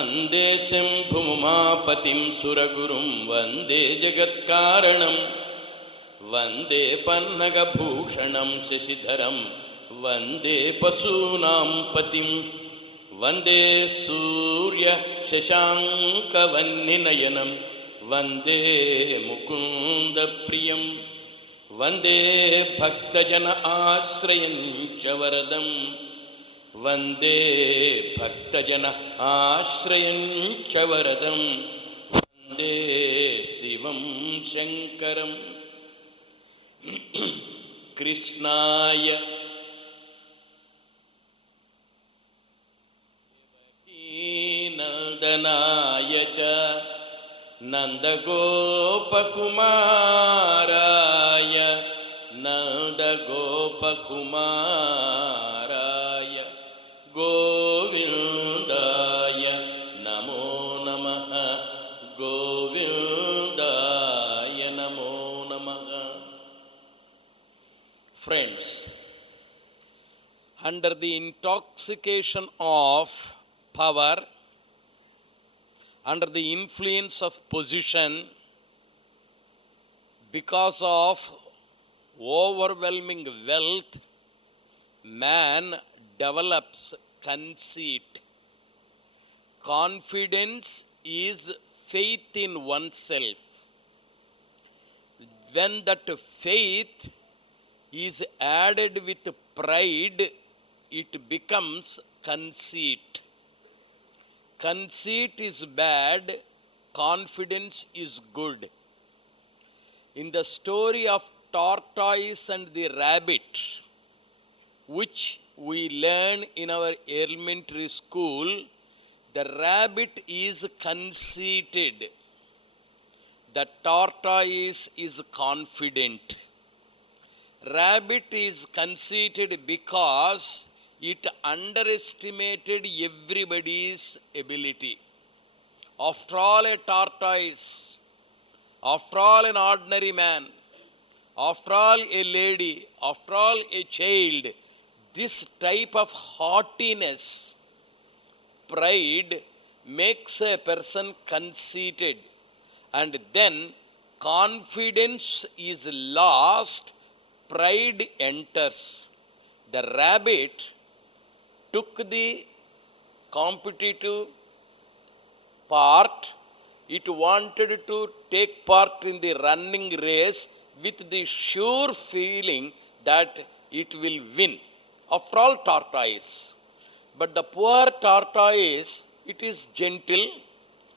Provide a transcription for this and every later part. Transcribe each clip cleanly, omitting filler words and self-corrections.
वन्दे शम्भुमुमापतिं सुरगुरुं वन्दे जगत्कारणं वन्दे पन्नगभूषणं शशिधरं वन्दे पशूनां पतिं वन्दे सूर्यशशाङ्कवह्निनयनं वन्दे मुकुन्दप्रियं वन्दे भक्तजन आश्रयं च वरदं वन्दे भक्तजन आश्रयं च वरदं वन्दे शिवं शङ्करं कृष्णाय नन्दनाय च नन्दगोपकुमाराय नन्दगोपकुमाराय गोविन्दाय नमो नमः गोविन्दाय नमो नमः. Friends, under the intoxication of power, under the influence of position, because of overwhelming wealth, man develops conceit. Confidence is faith in oneself. When that faith is added with pride, it becomes conceit. Conceit is bad, confidence is good. In the story of tortoise and the rabbit, which we learn in our elementary school, the rabbit is conceited. The tortoise is confident. Rabbit is conceited because it underestimated everybody's ability. After all, a tortoise, after all, an ordinary man, after all, a lady, after all, a child, this type of haughtiness, pride, makes a person conceited, and then confidence is lost, pride enters. The rabbit took the competitive part. It wanted to take part in the running race with the sure feeling that it will win. After all, tortoise. But the poor tortoise, it is gentle,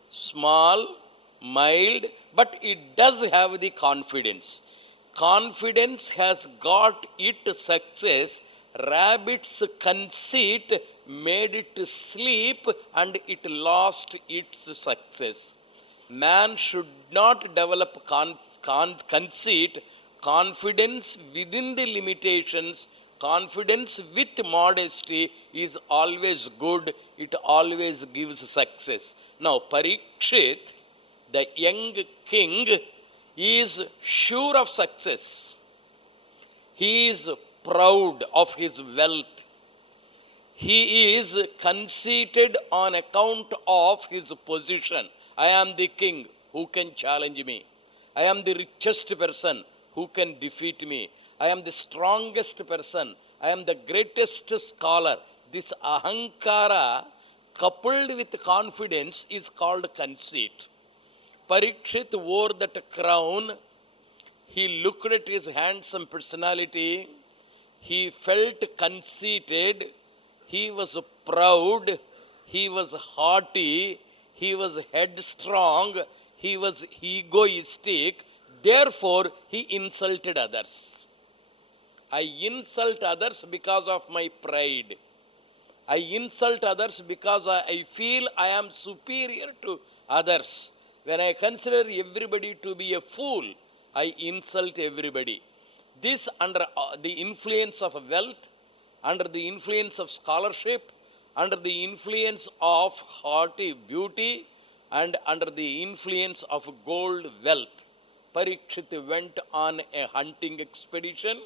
small, mild, but it does have the confidence. Confidence has got it success. Rabbit's conceit made it sleep and it lost its success. Man should not develop conceit. Confidence within the limitations, confidence with modesty is always good. It always gives success. Now, Parikshit, the young king, is sure of success. He is proud of his wealth. He is conceited on account of his position. I am the king, who can challenge me? I am the richest person, who can defeat me? I am the strongest person. I am the greatest scholar. This ahankara coupled with confidence is called conceit. Parikshit wore that crown. He looked at his handsome personality. He felt conceited. He was proud. He was haughty. He was headstrong. He was egoistic. Therefore, he insulted others. I insult others because of my pride. I insult others because I feel I am superior to others. When I consider everybody to be a fool, I insult everybody. This under the influence of wealth, under the influence of scholarship, under the influence of haughty beauty, and under the influence of gold wealth, Parikshit went on a hunting expedition.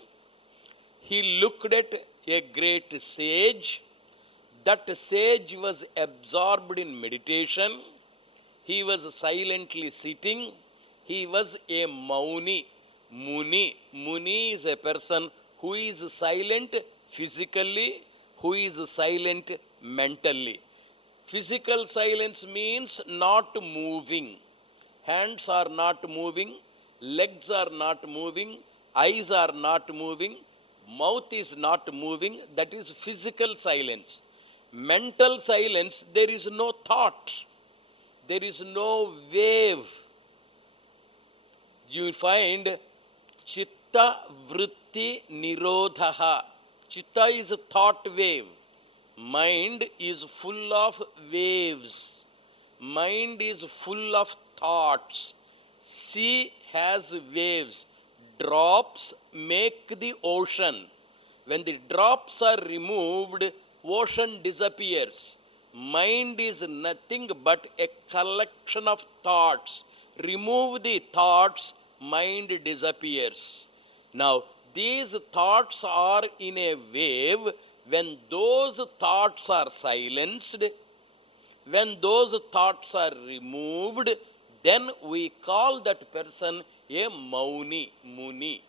He looked at a great sage. That sage was absorbed in meditation. He was silently sitting. He was a Mauni. Muni is a person who is silent physically, who is silent mentally. Physical silence means not moving. Hands are not moving, legs are not moving, eyes are not moving, mouth is not moving. That is physical silence. Mental silence, there is no thought, there is no wave. You find chitta vritti nirodhaha. Chitta is a thought wave. Mind is full of waves. Mind is full of thoughts. Sea has waves. Drops make the ocean. When the drops are removed, ocean disappears. Mind is nothing but a collection of thoughts. Remove the thoughts, mind disappears. Now, these thoughts are in a wave. When those thoughts are silenced, when those thoughts are removed, then we call that person a Mauni, Muni.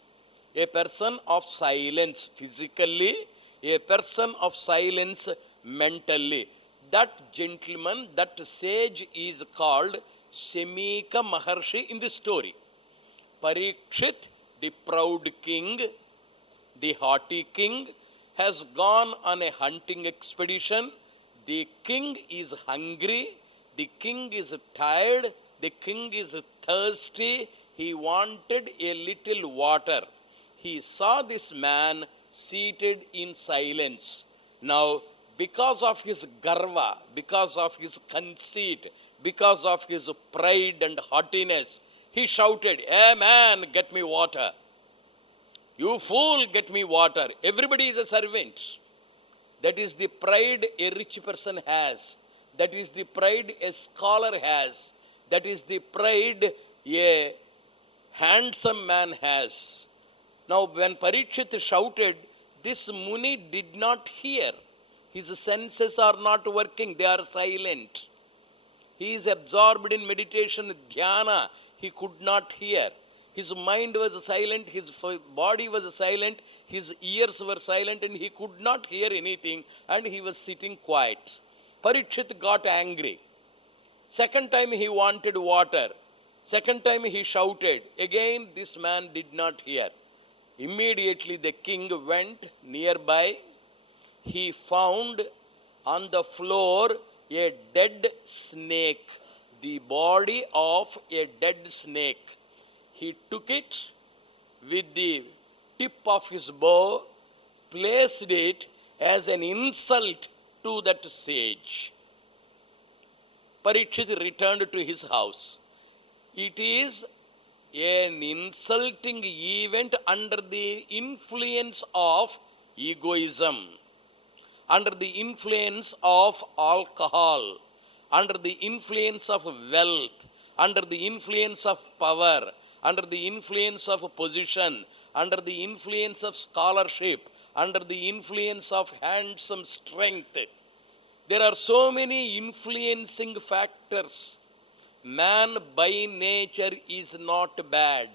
A person of silence physically, a person of silence mentally. That gentleman, that sage is called Shamika Maharshi in the story. Parikshit, the proud king, the haughty king, has gone on a hunting expedition. The king is hungry, the king is tired, the king is thirsty. He wanted a little water. He saw this man seated in silence. Now, because of his garva, because of his conceit, because of his pride and haughtiness, he shouted, "Hey man, get me water. You fool, get me water." Everybody is a servant. That is the pride a rich person has. That is the pride a scholar has. That is the pride a handsome man has. Now, when Parikshit shouted, this Muni did not hear. His senses are not working, they are silent. He is absorbed in meditation, dhyana. He could not hear. His mind was silent, his body was silent, his ears were silent, and he could not hear anything, and he was sitting quiet. Parikshit got angry. Second time he wanted water. Second time he shouted. Again this man did not hear. Immediately the king went nearby. He found on the floor a dead snake, the body of a dead snake. He took it with the tip of his bow, placed it as an insult to that sage. Parikshit returned to his house. It is an insulting event under the influence of egoism, under the influence of alcohol, under the influence of wealth, under the influence of power, under the influence of position, under the influence of scholarship, under the influence of handsome strength. There are so many influencing factors. Man by nature is not bad.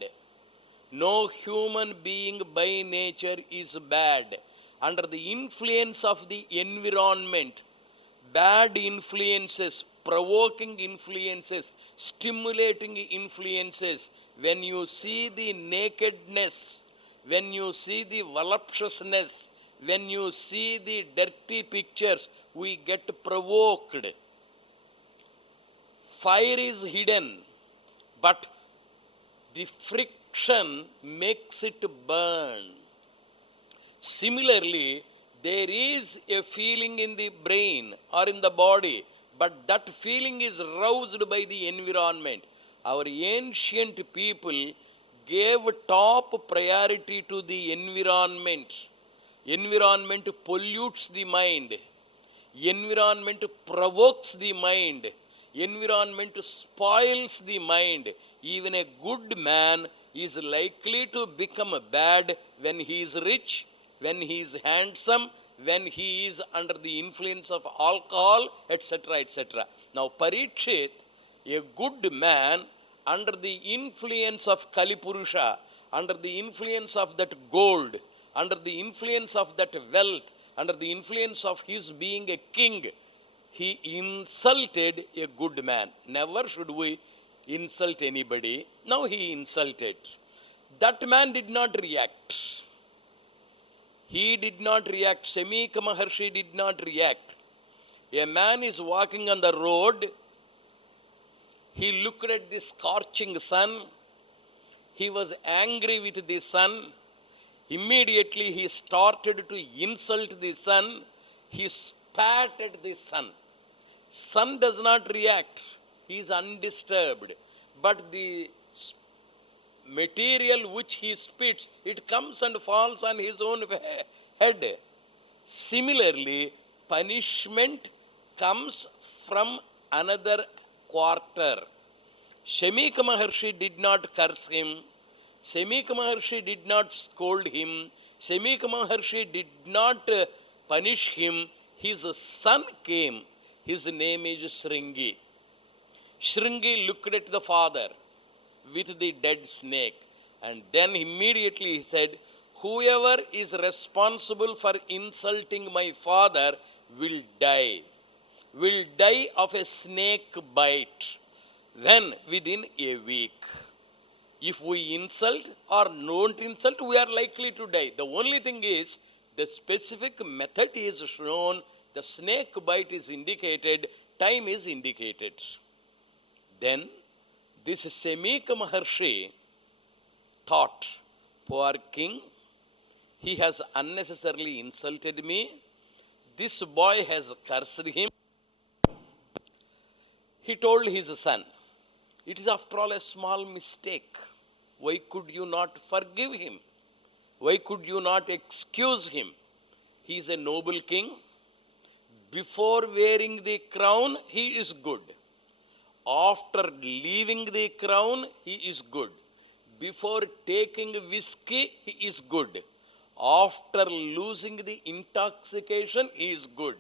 No human being by nature is bad. Under the influence of the environment, bad influences, provoking influences, stimulating influences, when you see the nakedness, when you see the voluptuousness, when you see the dirty pictures, we get provoked. Fire is hidden, but the friction makes it burn. Similarly, there is a feeling in the brain or in the body, but that feeling is roused by the environment. Our ancient people gave top priority to the environment. Environment pollutes the mind. Environment provokes the mind. Environment spoils the mind. Even a good man is likely to become bad when he is rich, when he is handsome, when he is under the influence of alcohol, etc., etc. Now, Parikshit, a good man, under the influence of Kalipurusha, under the influence of that gold, under the influence of that wealth, under the influence of his being a king, he insulted a good man. Never should we insult anybody. Now he insulted. That man did not react. He did not react. Shamika Maharshi did not react. A man is walking on the road. He looked at the scorching sun. He was angry with the sun. Immediately he started to insult the sun. He spat at the sun. Sun does not react. He is undisturbed. But the material which he spits, it comes and falls on his own head. Similarly, punishment comes from another quarter. Shamika Maharshi did not curse him. Shamika Maharshi did not scold him. Shamika Maharshi did not punish him. His son came. His name is Shringi. Shringi looked at the father with the dead snake, and then immediately he said, whoever is responsible for insulting my father will die of a snake bite. Then within a week, if we insult or don't insult, we are likely to die. The only thing is, the specific method is shown, the snake bite is indicated, time is indicated. Then this Shamika Maharshi thought, poor king, he has unnecessarily insulted me. This boy has cursed him. He told his son, it is after all a small mistake. Why could you not forgive him? Why could you not excuse him? He is a noble king. Before wearing the crown, he is good. After leaving the crown, he is good. Before taking whiskey, he is good. After losing the intoxication, he is good.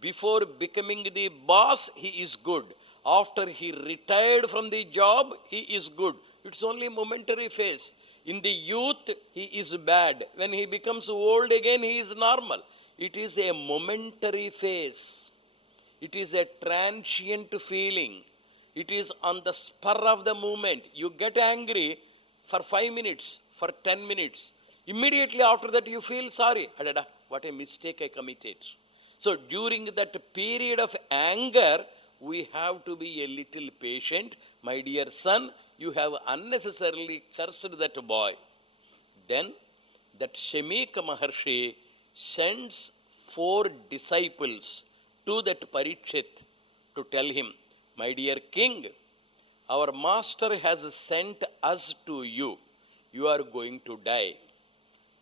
Before becoming the boss, he is good. After he retired from the job, he is good. It's only a momentary phase. In the youth, he is bad. When he becomes old again, he is normal. It is a momentary phase. It is a transient feeling. It is on the spur of the moment. You get angry for 5 minutes, for 10 minutes. Immediately after that, you feel sorry. Adada, what a mistake I committed. So during that period of anger, we have to be a little patient. My dear son, you have unnecessarily cursed that boy. Then that Shamika Maharshi sends 4 disciples to that Parikshit to tell him, my dear king, our master has sent us to you. You are going to die.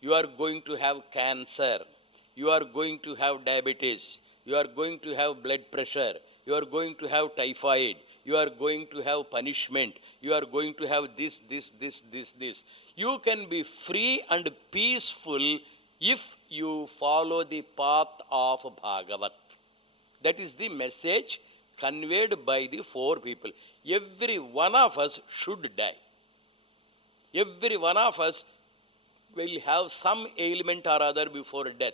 You are going to have cancer. You are going to have diabetes. You are going to have blood pressure. You are going to have typhoid. You are going to have punishment. You are going to have this. You can be free and peaceful if you follow the path of Bhagavat. That is the message conveyed by the 4 people. Every one of us should die. Every one of us will have some ailment or other before death.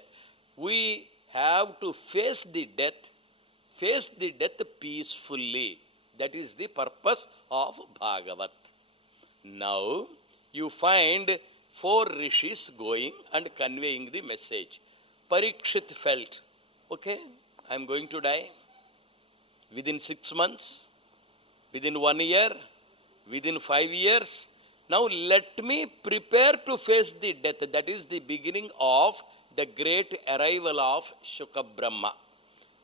We have to face the death peacefully. That is the purpose of Bhagavat. Now, you find 4 rishis going and conveying the message. Parikshit felt, okay, I am going to die within 6 months, within 1 year, within 5 years. Now let me prepare to face the death. That is the beginning of the great arrival of Shuka Brahma.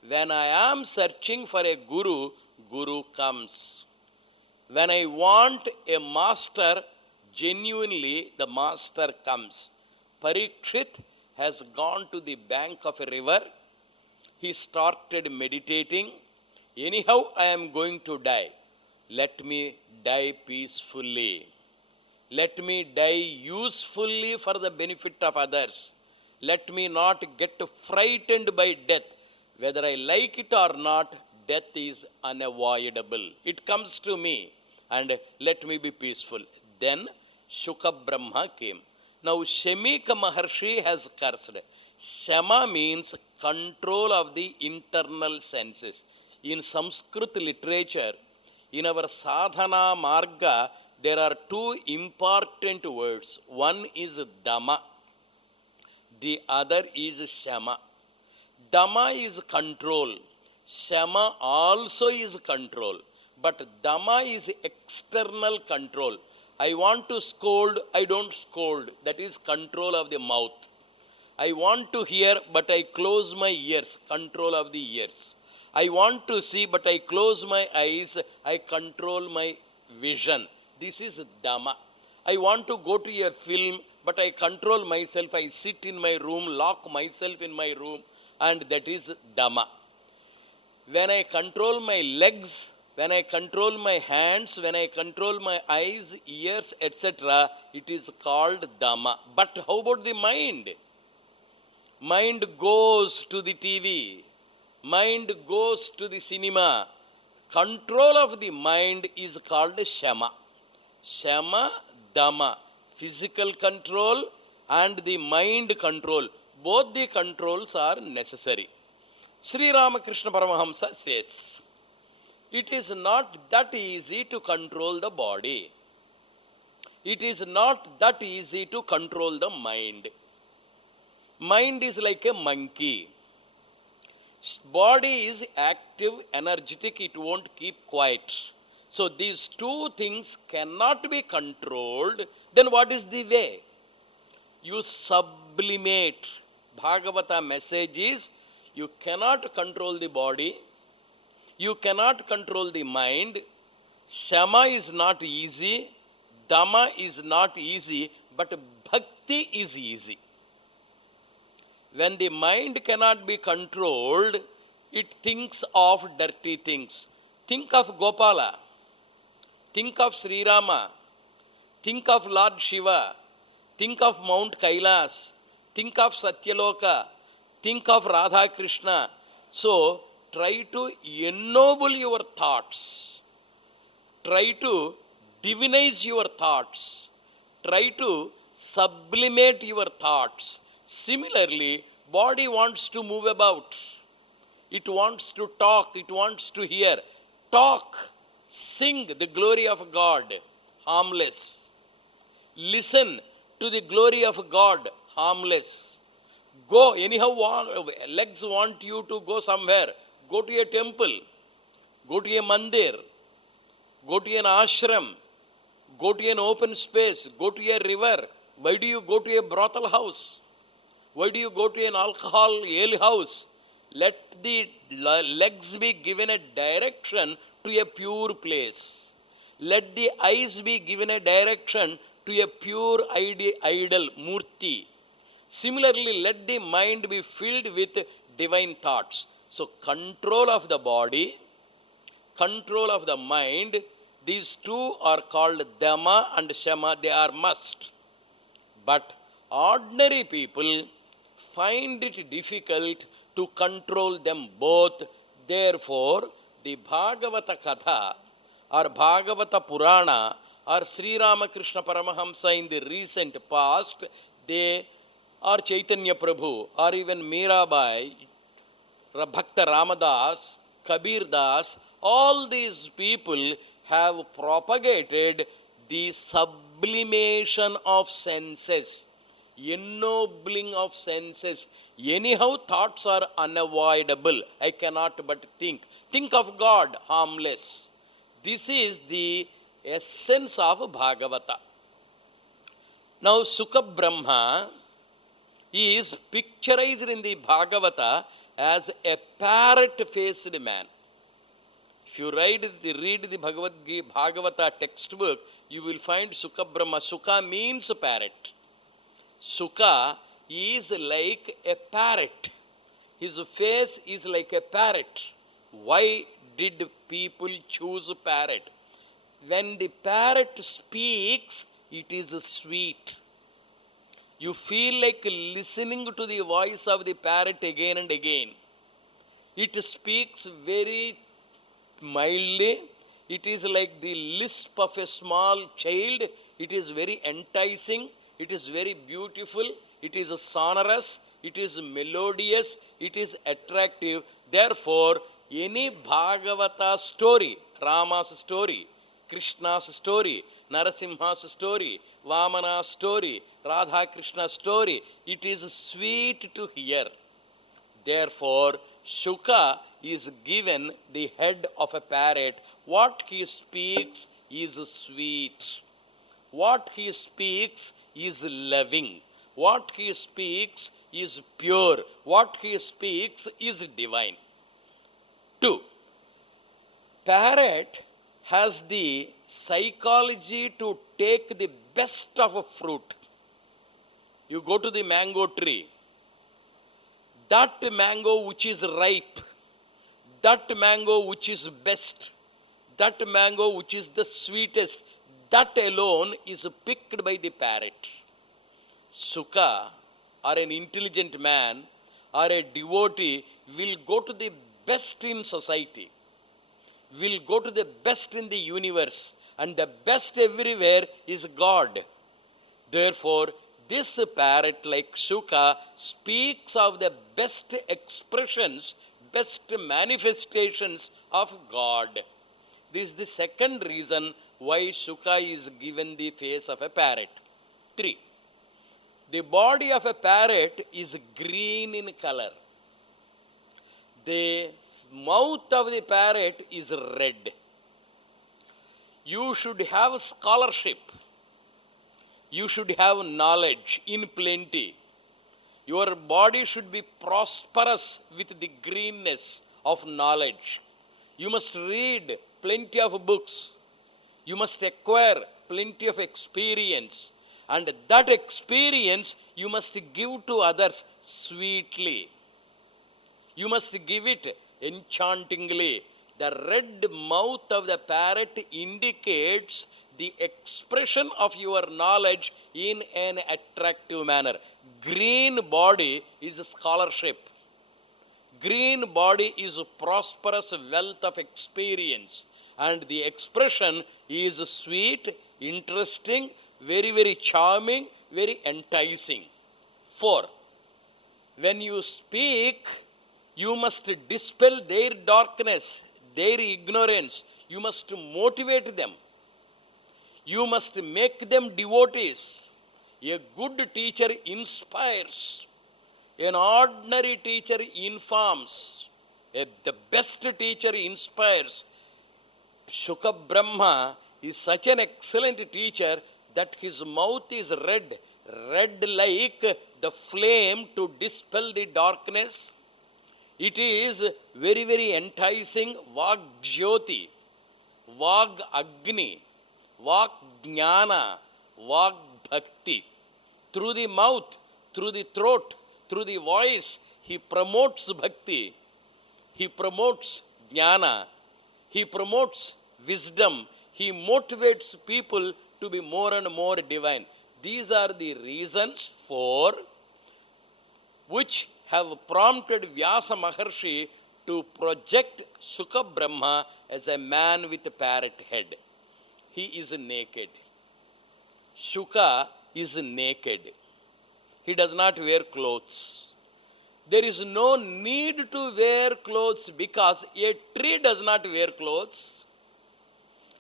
When I am searching for a guru, guru comes. When I want a master, genuinely the master comes. Parikshit has gone to the bank of a river. He started meditating. Anyhow, I am going to die. Let me die peacefully. Let me die usefully for the benefit of others. Let me not get frightened by death. Whether I like it or not, death is unavoidable. It comes to me and let me be peaceful. Then Shuka Brahma came. Now Shamika Maharshi has cursed. Shama means control of the internal senses. In Sanskrit literature, in our sadhana marga, there are two important words. One is Dhamma, the other is Shama. Dhamma is control. Shama also is control. But Dhamma is external control. I want to scold, I don't scold. That is control of the mouth. I want to hear, but I close my ears. Control of the ears. I want to see, but I close my eyes. I control my vision. This is Dhamma. I want to go to a film, but I control myself. I sit in my room, lock myself in my room, and that is Dhamma. When I control my legs, when I control my hands, when I control my eyes, ears, etc., it is called Dhamma. But how about the mind? Mind goes to the TV. Mind goes to the cinema. Control of the mind is called Shama. Shama, Dhamma. Physical control and the mind control. Both the controls are necessary. Sri Ramakrishna Paramahamsa says, it is not that easy to control the body. It is not that easy to control the mind. Mind is like a monkey. Body is active, energetic, it won't keep quiet. So these two things cannot be controlled. Then what is the way? You sublimate. Bhagavata message is, you cannot control the body. You cannot control the mind. Shama is not easy. Dhamma is not easy. But bhakti is easy. When the mind cannot be controlled, it thinks of dirty things. Think of Gopala. Think of Sri Rama. Think of Lord Shiva. Think of Mount Kailas. Think of Satyaloka. Think of Radha Krishna. So, try to ennoble your thoughts. Try to divinize your thoughts. Try to sublimate your thoughts. Similarly, body wants to move about. It wants to talk. It wants to hear. Talk. Sing the glory of God. Harmless. Listen to the glory of God. Harmless. Go. Anyhow, legs want you to go somewhere. Go to a temple. Go to a mandir. Go to an ashram. Go to an open space. Go to a river. Why do you go to a brothel house? Why do you go to an alcohol ale house? Let the legs be given a direction to a pure place. Let the eyes be given a direction to a pure idol, murti. Similarly, let the mind be filled with divine thoughts. So, control of the body, control of the mind, these two are called Dhamma and Shama. They are must. But ordinary people find it difficult to control them both. Therefore, the Bhagavata Katha or Bhagavata Purana or Sri Ramakrishna Paramahamsa in the recent past, they or Chaitanya Prabhu or even Mirabai, Bhakta Ramadas, Kabir Das, all these people have propagated the sublimation of senses, ennobling of senses. Anyhow, thoughts are unavoidable. I cannot but think. Think of God, harmless. This is the essence of Bhagavata. Now, Sukha Brahma is picturized in the Bhagavata as a parrot-faced man. If you read the Bhagavata textbook, you will find Sukha Brahma. Sukha means parrot. Sukha is like a parrot. His face is like a parrot. Why did people choose parrot? When the parrot speaks, it is sweet. You feel like listening to the voice of the parrot again and again. It speaks very mildly. It is like the lisp of a small child. It is very enticing. It is very beautiful. It is sonorous. It is melodious. It is attractive. Therefore, any Bhagavata story, Rama's story, Krishna's story, Narasimha's story, Vamana's story, Radha Krishna's story, it is sweet to hear. Therefore, Shuka is given the head of a parrot. What he speaks is sweet. What he speaks is loving. What he speaks is pure. What he speaks is divine. 2. Parrot has the psychology to take the best of a fruit. You go to the mango tree. That mango which is ripe, that mango which is best, that mango which is the sweetest, that alone is picked by the parrot. Shuka, or an intelligent man, or a devotee, will go to the best in society, will go to the best in the universe, and the best everywhere is God. Therefore, this parrot, like Shuka, speaks of the best expressions, best manifestations of God. This is the second reason why Shuka is given the face of a parrot. 3. The body of a parrot is green in color. The mouth of the parrot is red. You should have scholarship. You should have knowledge in plenty. Your body should be prosperous with the greenness of knowledge. You must read plenty of books. You must acquire plenty of experience. And that experience you must give to others sweetly. You must give it enchantingly. The red mouth of the parrot indicates the expression of your knowledge in an attractive manner. Green body is scholarship. Green body is prosperous wealth of experience. And the expression is sweet, interesting, very, very charming, very enticing. 4. When you speak, you must dispel their darkness, their ignorance. You must motivate them. You must make them devotees. A good teacher inspires. An ordinary teacher informs. The best teacher inspires. Shuka Brahma is such an excellent teacher that his mouth is red, red like the flame to dispel the darkness. It is very, very enticing. Vag Jyoti, Vag Agni, Vak Jnana, Vak Bhakti. Through the mouth, through the throat, through the voice, he promotes bhakti. He promotes jnana. He promotes wisdom. He motivates people to be more and more divine. These are the reasons for which have prompted Vyasa Maharshi to project Shuka Brahma as a man with a parrot head. He is naked. Shuka is naked. He does not wear clothes. There is no need to wear clothes because a tree does not wear clothes.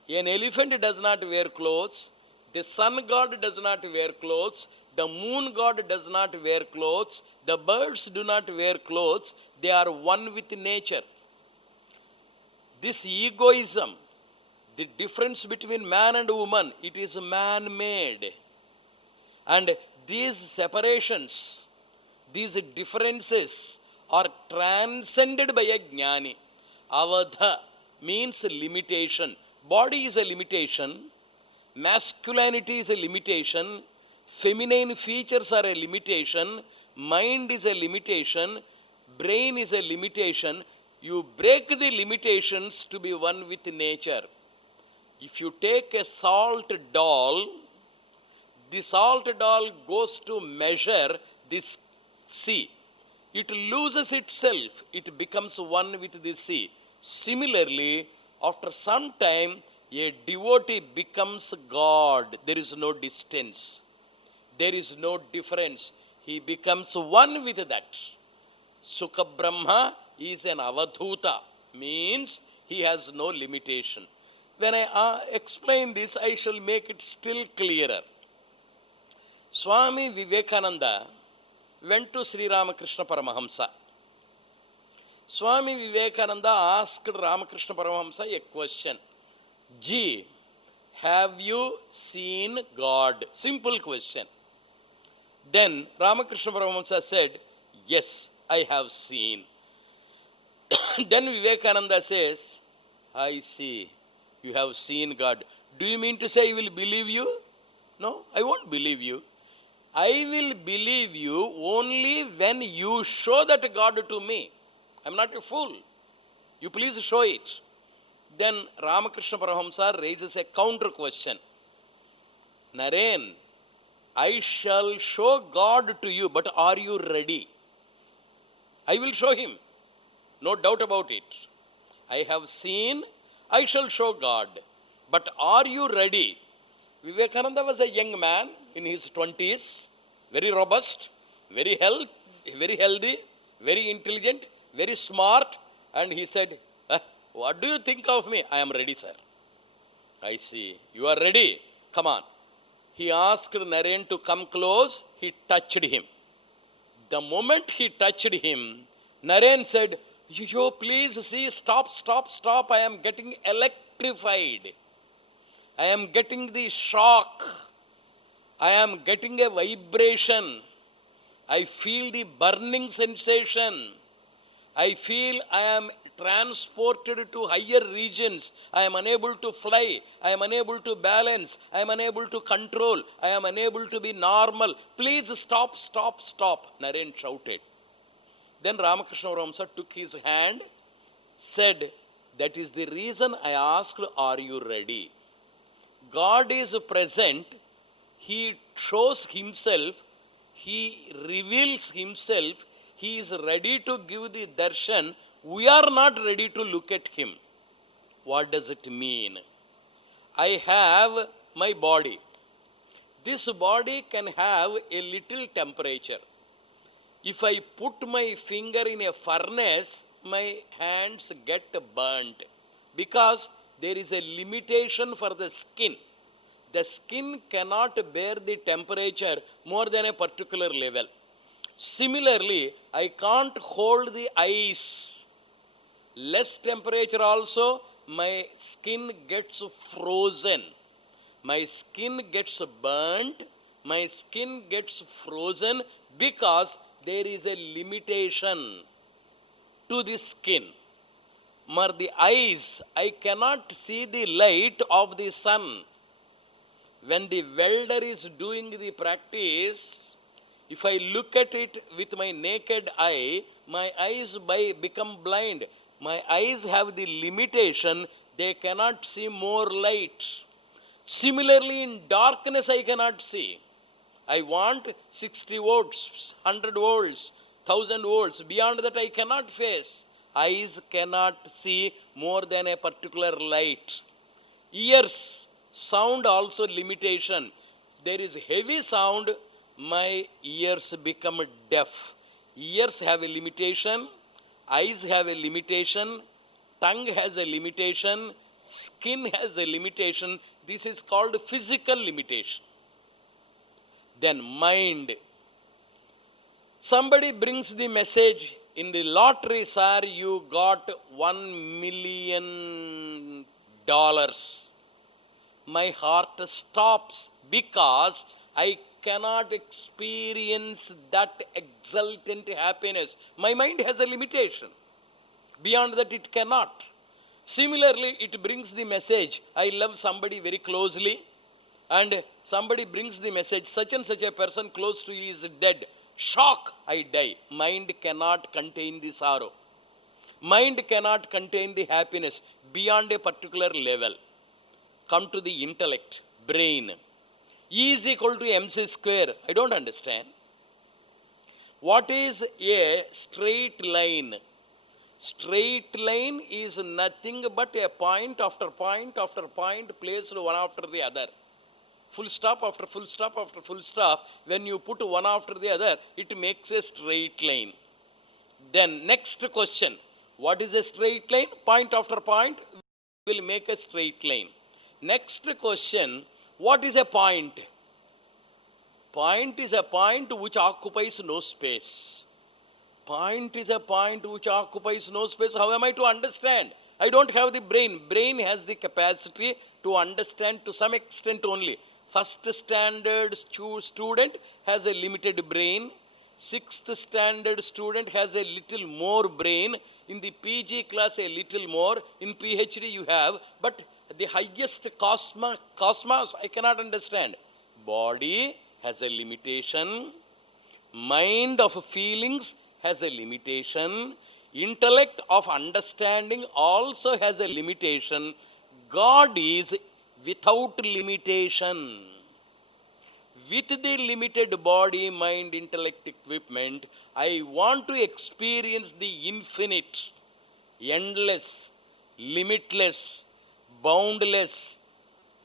An elephant does not wear clothes. The sun god does not wear clothes. The moon god does not wear clothes. The birds do not wear clothes. They are one with nature. This egoism, the difference between man and woman, it is man-made. And these separations, these differences are transcended by a jnani. Avadha means limitation. Body is a limitation. Masculinity is a limitation. Feminine features are a limitation. Mind is a limitation. Brain is a limitation. You break the limitations to be one with nature. If you take a salt doll, the salt doll goes to measure this sea. It loses itself. It becomes one with the sea. Similarly, after some time, a devotee becomes God. There is no distance. There is no difference. He becomes one with that. Sukha Brahma is an avadhuta, means he has no limitation. When I explain this, I shall make it still clearer. Swami Vivekananda went to Sri Ramakrishna Paramahamsa. Swami Vivekananda asked Ramakrishna Paramahamsa a question. Ji, have you seen God? Simple question. Then Ramakrishna Paramahamsa said, yes, I have seen. Then Vivekananda says, I see, you have seen God. Do you mean to say I will believe you? No, I won't believe you. I will believe you only when you show that God to me. I'm not a fool. You please show it. Then Ramakrishna Paramahamsa raises a counter question. Naren, I shall show God to you, but are you ready? I will show him. No doubt about it. I have seen, I shall show God. But are you ready? Vivekananda was a young man in his 20s, very robust, very healthy, very intelligent, very smart. And he said, what do you think of me? I am ready, sir. I see. You are ready. Come on. He asked Naren to come close. He touched him. The moment he touched him, Naren said, yo, please see, stop. I am getting electrified. I am getting the shock. I am getting a vibration. I feel the burning sensation. I feel I am transported to higher regions. I am unable to fly. I am unable to balance. I am unable to control. I am unable to be normal. Please stop. Naren shouted. Then Ramakrishna Paramahamsa took his hand, said, that is the reason I asked, are you ready? God is present. He shows himself. He reveals himself. He is ready to give the darshan. We are not ready to look at him. What does it mean? I have my body. This body can have a little temperature. If I put my finger in a furnace, my hands get burnt because there is a limitation for the skin. The skin cannot bear the temperature more than a particular level. Similarly, I can't hold the ice. Less temperature also, my skin gets frozen. My skin gets burnt. My skin gets frozen because there is a limitation to the skin. But the eyes, I cannot see the light of the sun. When the welder is doing the practice, if I look at it with my naked eye, my eyes become blind. My eyes have the limitation, they cannot see more light. Similarly, in darkness I cannot see. I want 60 volts, 100 volts, 1000 volts. Beyond that I cannot face. Eyes cannot see more than a particular light. Ears, sound also limitation. There is heavy sound, my ears become deaf. Ears have a limitation. Eyes have a limitation. Tongue has a limitation. Skin has a limitation. This is called physical limitation. Then mind. Somebody brings the message, in the lottery, sir, you got $1 million. My heart stops because I cannot experience that exultant happiness. My mind has a limitation. Beyond that it cannot. Similarly, it brings the message, I love somebody very closely, and somebody brings the message, such and such a person close to you is dead. Shock, I die. Mind cannot contain the sorrow. Mind cannot contain the happiness beyond a particular level. Come to the intellect, brain. E is equal to mc square. I don't understand. What is a straight line? Straight line is nothing but a point after point after point placed one after the other. Full stop after full stop after full stop. When you put one after the other, it makes a straight line. Then next question. What is a straight line? Point after point will make a straight line. Next question. What is a point? Point is a point which occupies no space. Point is a point which occupies no space. How am I to understand? I don't have the brain. Brain has the capacity to understand to some extent only. First standard student has a limited brain. Sixth standard student has a little more brain. In the PG class, a little more. In PhD, you have. But the highest cosmos, I cannot understand. Body has a limitation. Mind of feelings has a limitation. Intellect of understanding also has a limitation. God is without limitation. With the limited body, mind, intellect, equipment, I want to experience the infinite, endless, limitless, boundless,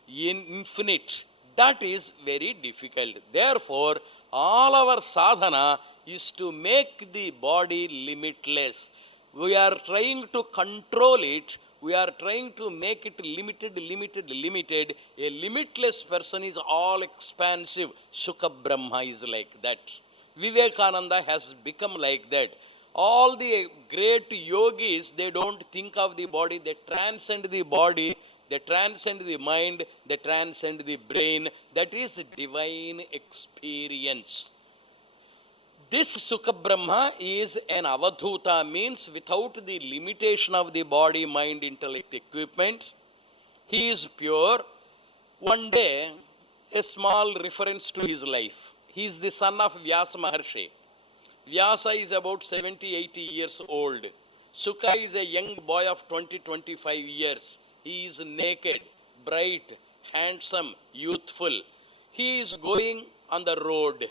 infinite. That is very difficult. Therefore, all our sadhana is to make the body limitless. We are trying to control it. We are trying to make it limited. A limitless person is all expansive. Shuka Brahma is like that. Vivekananda has become like that. All the great yogis, they don't think of the body. They transcend the body. They transcend the mind. They transcend the brain. That is divine experience. This Sukha Brahma is an avadhuta, means without the limitation of the body, mind, intellect, equipment. He is pure. One day, a small reference to his life. He is the son of Vyasa Maharshi. Vyasa is about 70-80 years old. Sukha is a young boy of 20-25 years. He is naked, bright, handsome, youthful. He is going on the road.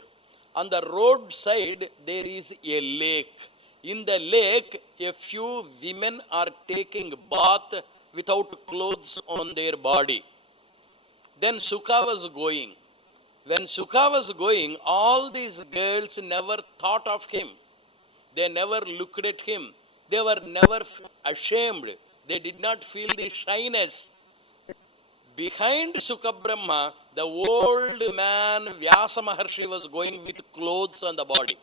On the roadside, there is a lake. In the lake, a few women are taking bath without clothes on their body. Then Sukha was going. When Sukha was going, all these girls never thought of him. They never looked at him. They were never ashamed. They did not feel the shyness. Behind Sukha Brahma, the old man Vyasa Maharshi was going with clothes on the body.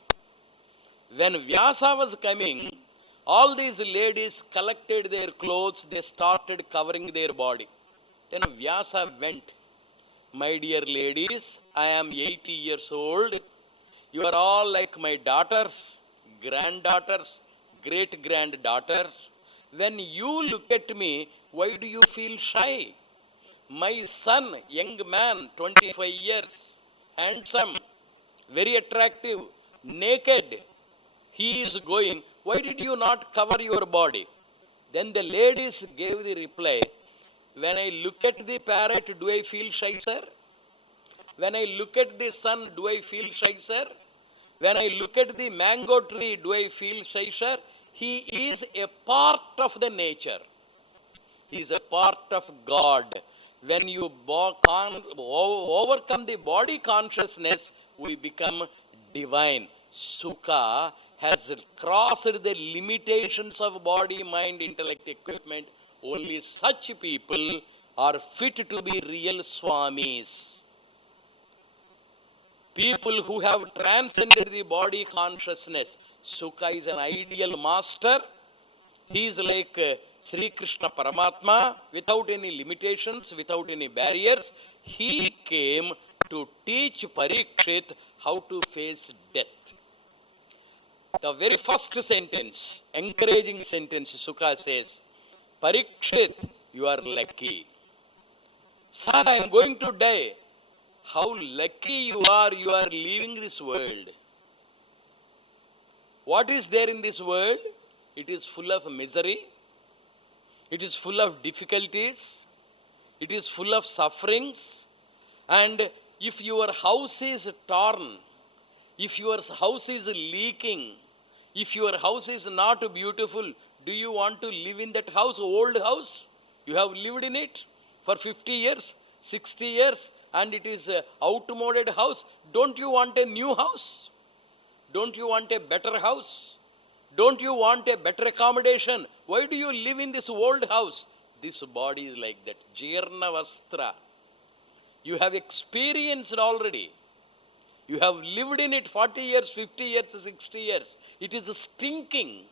When Vyasa was coming, all these ladies collected their clothes, they started covering their body. Then Vyasa went. My dear ladies, I am 80 years old. You are all like my daughters, granddaughters, great-granddaughters. When you look at me, why do you feel shy? My son, young man, 25 years, handsome, very attractive, naked. He is going, why did you not cover your body? Then the ladies gave the reply, when I look at the parrot, do I feel shy, sir? When I look at the sun, do I feel shy, sir? When I look at the mango tree, do I feel shy, sir? He is a part of the nature. He is a part of God. When you overcome the body consciousness, we become divine. Sukha has crossed the limitations of body, mind, intellect, equipment. Only such people are fit to be real swamis. People who have transcended the body consciousness. Sukha is an ideal master. He is like Sri Krishna Paramatma, without any limitations, without any barriers. He came to teach Parikshit how to face death. The very first sentence, encouraging sentence, Sukha says, Parikshit, you are lucky. Sir, I am going to die. How lucky you are leaving this world. What is there in this world? It is full of misery. It is full of difficulties. It is full of sufferings. And If your house is torn, if your house is leaking, if your house is not beautiful, do you want to live in that house, old house? You have lived in it for 50 years, 60 years, and it is a outmoded house. Don't you want a new house? Don't you want a better house? Don't you want a better accommodation? Why do you live in this old house? This body is like that. Jirna Vastra. You have experienced already. You have lived in it 40 years, 50 years, 60 years. It is stinking.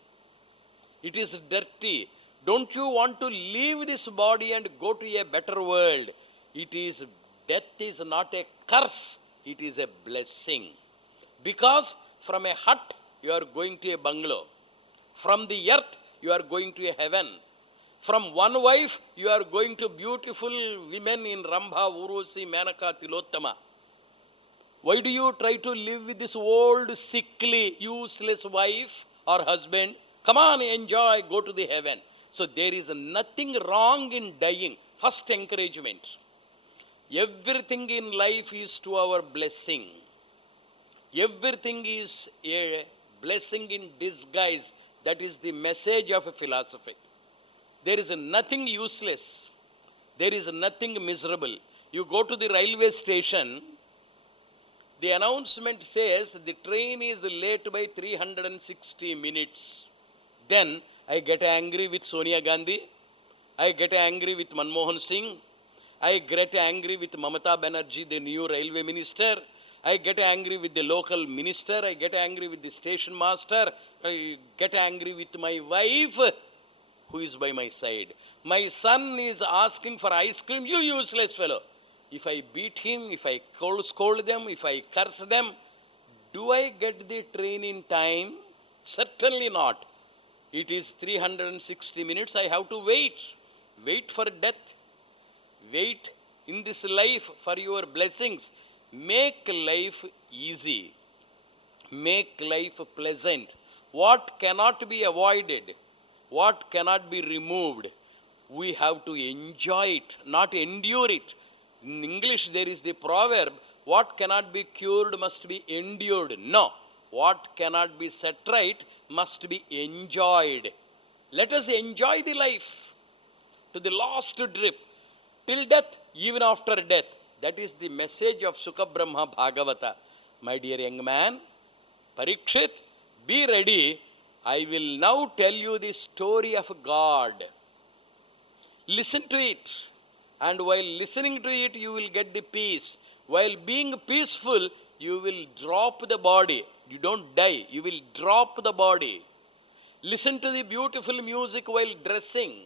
It is dirty. Don't you want to leave this body and go to a better world? It is, death is not a curse. It is a blessing. Because from a hut, you are going to a bungalow. From the earth, you are going to a heaven. From one wife, you are going to beautiful women in Rambha, Urusi, Menaka, Tilottama. Why do you try to live with this old, sickly, useless wife or husband? Come on, enjoy, go to the heaven. So there is nothing wrong in dying. First encouragement. Everything in life is to our blessing. Everything is a blessing in disguise. That is the message of a philosophy. There is nothing useless. There is nothing miserable. You go to the railway station, the announcement says the train is late by 360 minutes. Then I get angry with Sonia Gandhi. I get angry with Manmohan Singh. I get angry with Mamata Banerjee, the new railway minister. I get angry with the local minister. I get angry with the station master. I get angry with my wife who is by my side. My son is asking for ice cream. You useless fellow. If I beat him, if I scold them, if I curse them, do I get the train in time? Certainly not. It is 360 minutes. I have to wait. Wait for death. Wait in this life for your blessings. Make life easy. Make life pleasant. What cannot be avoided, what cannot be removed, we have to enjoy it, not endure it. In English, there is the proverb, what cannot be cured must be endured. No, what cannot be set right must be enjoyed. Let us enjoy the life to the last drip, till death, even after death. That is the message of Sukha Brahma Bhagavata. My dear young man, Parikshit, be ready. I will now tell you the story of God. Listen to it. And while listening to it, you will get the peace. While being peaceful, you will drop the body. You don't die. You will drop the body. Listen to the beautiful music while dressing.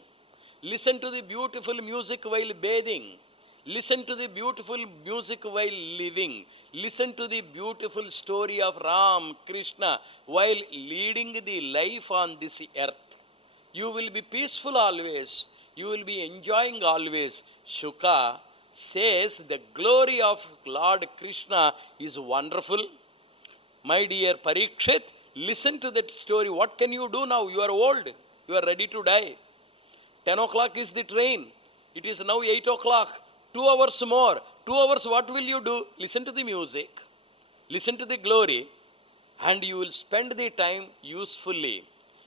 Listen to the beautiful music while bathing. Listen to the beautiful music while living. Listen to the beautiful story of Ram, Krishna, while leading the life on this earth. You will be peaceful always. You will be enjoying always. Shuka says the glory of Lord Krishna is wonderful. My dear Parikshit, listen to that story. What can you do now? You are old. You are ready to die. 10 o'clock is the train. It is now 8 o'clock. 2 hours more. 2 hours, what will you do? Listen to the music. Listen to the glory. And you will spend the time usefully.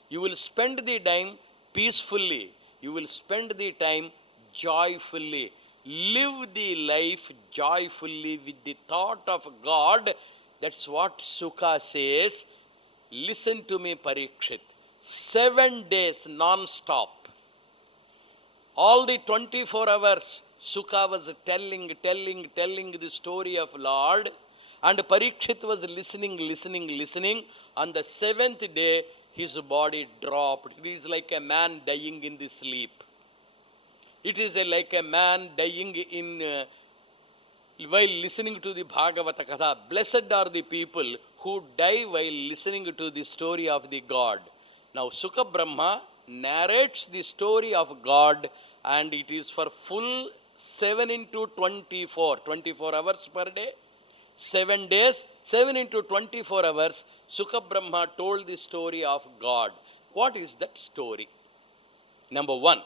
You will spend the time peacefully. You will spend the time joyfully. Live the life joyfully with the thought of God. That's what Sukha says. Listen to me, Parikshit. 7 days non-stop. All the 24 hours, Sukha was telling the story of Lord. And Parikshit was listening. On the 7th day, his body dropped. It is like a man dying in the sleep. It is like a man dying in while listening to the Bhagavata Katha. Blessed are the people who die while listening to the story of the God. Now Sukha Brahma narrates the story of God, and it is for full 7 into 24, 24 hours per day, 7 days, 7 into 24 hours, Sukha Brahma told the story of God. What is that story? Number 1,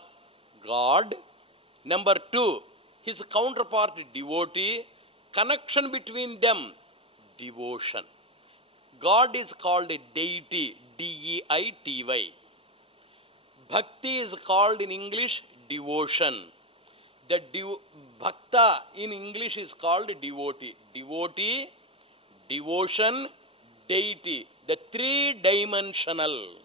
God. Number 2, his counterpart devotee. connection between them, devotion. God is called a deity, D-E-I-T-Y. Bhakti is called in English devotion. The bhakta in English is called devotee. Devotee, devotion, deity. The three-dimensional.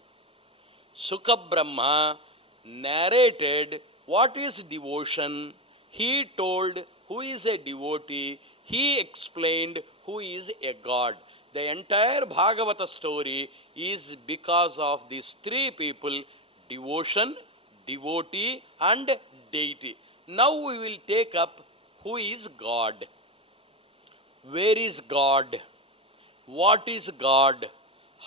Sukha Brahma narrated what is devotion. He told who is a devotee. He explained who is a god. The entire Bhagavata story is because of these three people: devotion, devotee, and deity. Now we will take up who is God. Where is God? What is God?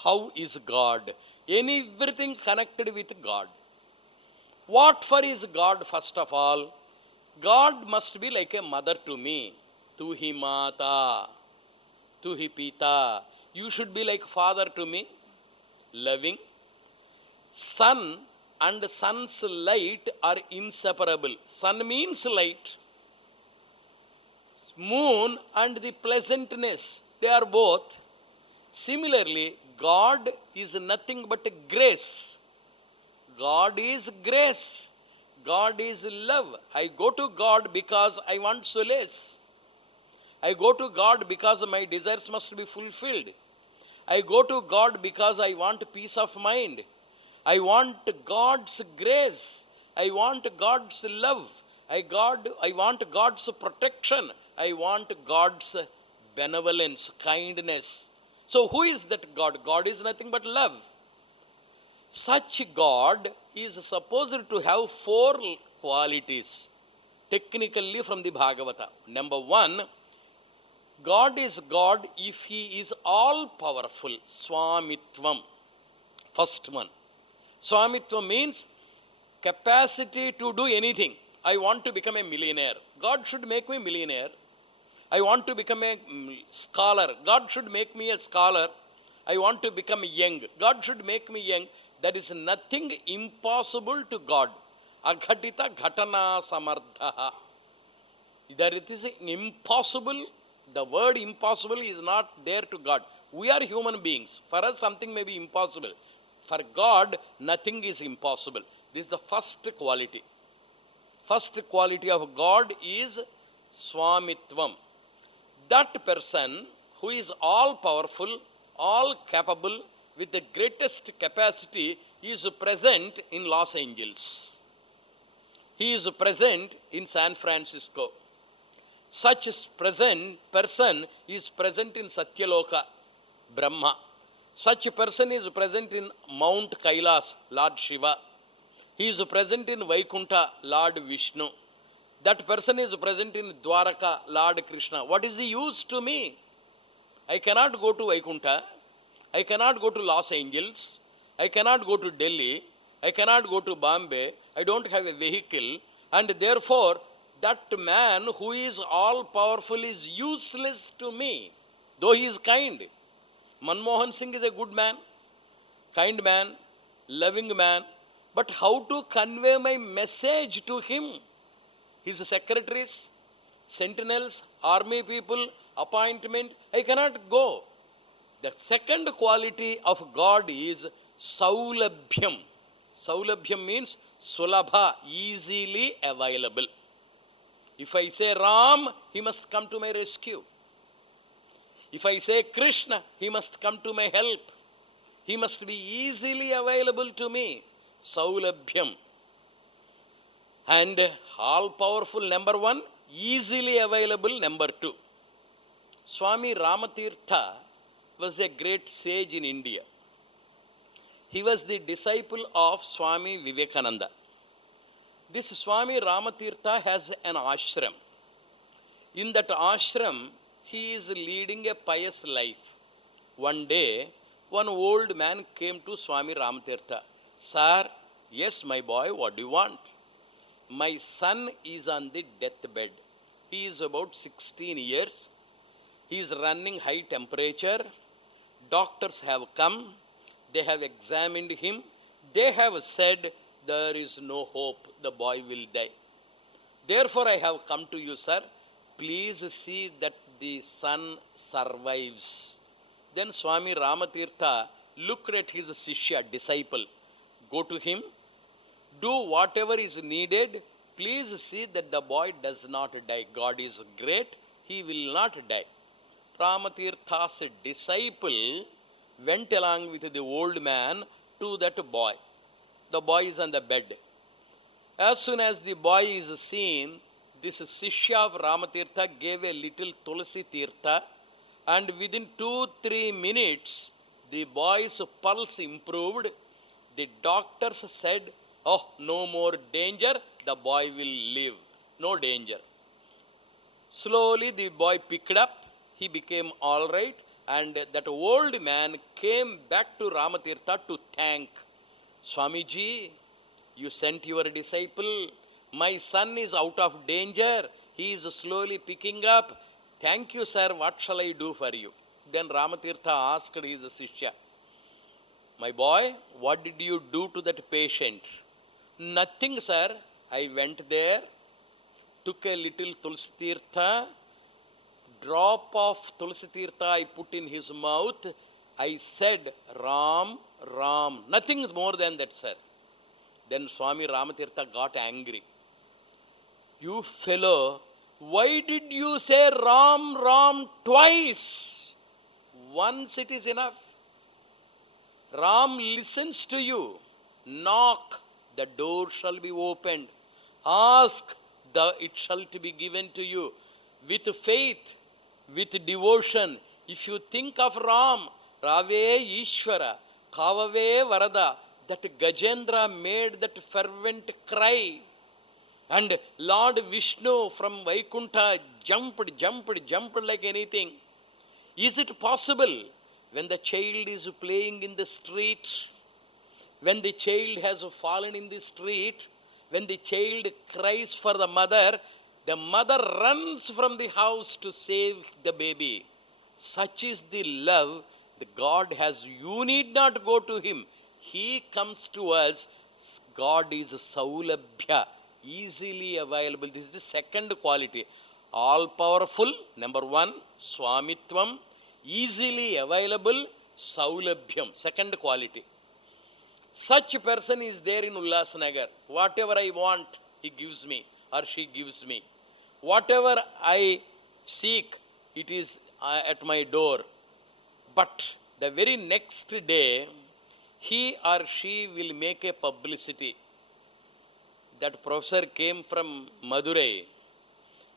How is God? Everything connected with God. What for is God first of all? God must be like a mother to me. Tu hi mata, tu hi pita. You should be like father to me, loving. Sun and sun's light are inseparable. Sun means light. Moon and the pleasantness, they are both. Similarly, God is nothing but grace. God is grace. God is love. I go to God because I want solace. I go to God because my desires must be fulfilled. I go to God because I want peace of mind. I want God's grace. I want God's love. I want God's protection. I want God's benevolence, kindness. So who is that God? God is nothing but love. Such God is supposed to have four qualities, technically from the Bhagavata. Number one, God is God if He is all powerful. Swamitvam. First one. Swamitvam means capacity to do anything. I want to become a millionaire. God should make me millionaire. I want to become a scholar. God should make me a scholar. I want to become young. God should make me young. There is nothing impossible to God. Aghatita ghatana samardha. There it is impossible. The word impossible is not there to God. We are human beings. For us, something may be impossible. For God, nothing is impossible. This is the first quality. First quality of God is Swamitvam. That person who is all powerful, all capable, with the greatest capacity, is present in Los Angeles. He is present in San Francisco. Such person is present in Satyaloka, Brahma. Such a person is present in Mount Kailas, Lord Shiva. He is present in Vaikunta, Lord Vishnu. That person is present in Dwaraka, Lord Krishna. What is the use to me? I cannot go to Vaikunta. I cannot go to Los Angeles. I cannot go to Delhi. I cannot go to Bombay. I don't have a vehicle. And therefore, that man who is all powerful is useless to me, though he is kind. Manmohan Singh is a good man, kind man, loving man. But how to convey my message to him? His secretaries, sentinels, army people, appointment, I cannot go. The second quality of God is Saulabhyam. Saulabhyam means Sulabha, easily available. If I say Ram, he must come to my rescue. If I say Krishna, he must come to my help. He must be easily available to me. Saulabhyam. And all powerful, number one, easily available, number two. Swami Ramatirtha was a great sage in India. He was the disciple of Swami Vivekananda. This Swami Ramatirtha has an ashram. In that ashram, he is leading a pious life. One day, one old man came to Swami Ramatirtha. Sir, yes, my boy, what do you want? My son is on the deathbed. He is about 16 years. He is running high temperature. Doctors have come. They have examined him. They have said there is no hope. The boy will die. Therefore, I have come to you, sir. Please see that the son survives. Then Swami Ramatirtha looked at his Shishya, disciple. Go to him, do whatever is needed. Please see that the boy does not die. God is great, he will not die. Ramatirtha's disciple went along with the old man to that boy. The boy is on the bed. As soon as the boy is seen, this Shishya of Ramatirtha gave a little Tulsi Tirtha, and within 2-3 minutes, the boy's pulse improved. The doctors said, oh, no more danger, the boy will live. No danger. Slowly the boy picked up, he became all right, and that old man came back to Ramatirtha to thank. Swamiji, you sent your disciple. My son is out of danger. He is slowly picking up. Thank you, sir. What shall I do for you? Then Ramatirtha asked his Shishya, my boy, what did you do to that patient? Nothing, sir. I went there, took a little Tulsi Tirtha, drop of Tulsi Tirtha I put in his mouth. I said, Ram, Ram. Nothing more than that, sir. Then Swami Ramatirtha got angry. You fellow, why did you say Ram, Ram twice? Once it is enough. Ram listens to you. Knock, the door shall be opened. Ask, it shall be given to you. With faith, with devotion, if you think of Ram, Rave Ishvara, Kavave Varada, that Gajendra made that fervent cry. And Lord Vishnu from Vaikuntha jumped like anything. Is it possible when the child is playing in the street, when the child has fallen in the street, when the child cries for the mother runs from the house to save the baby. Such is the love that God has. You need not go to him. He comes to us. God is Saulabhya, easily available. This is the second quality. All powerful, number one, Swamitvam, easily available, Saulabhyam, second quality. Such a person is there in Ullasnagar. Whatever I want, he gives me or she gives me. Whatever I seek, it is at my door. But the very next day, he or she will make a publicity. That professor came from Madurai.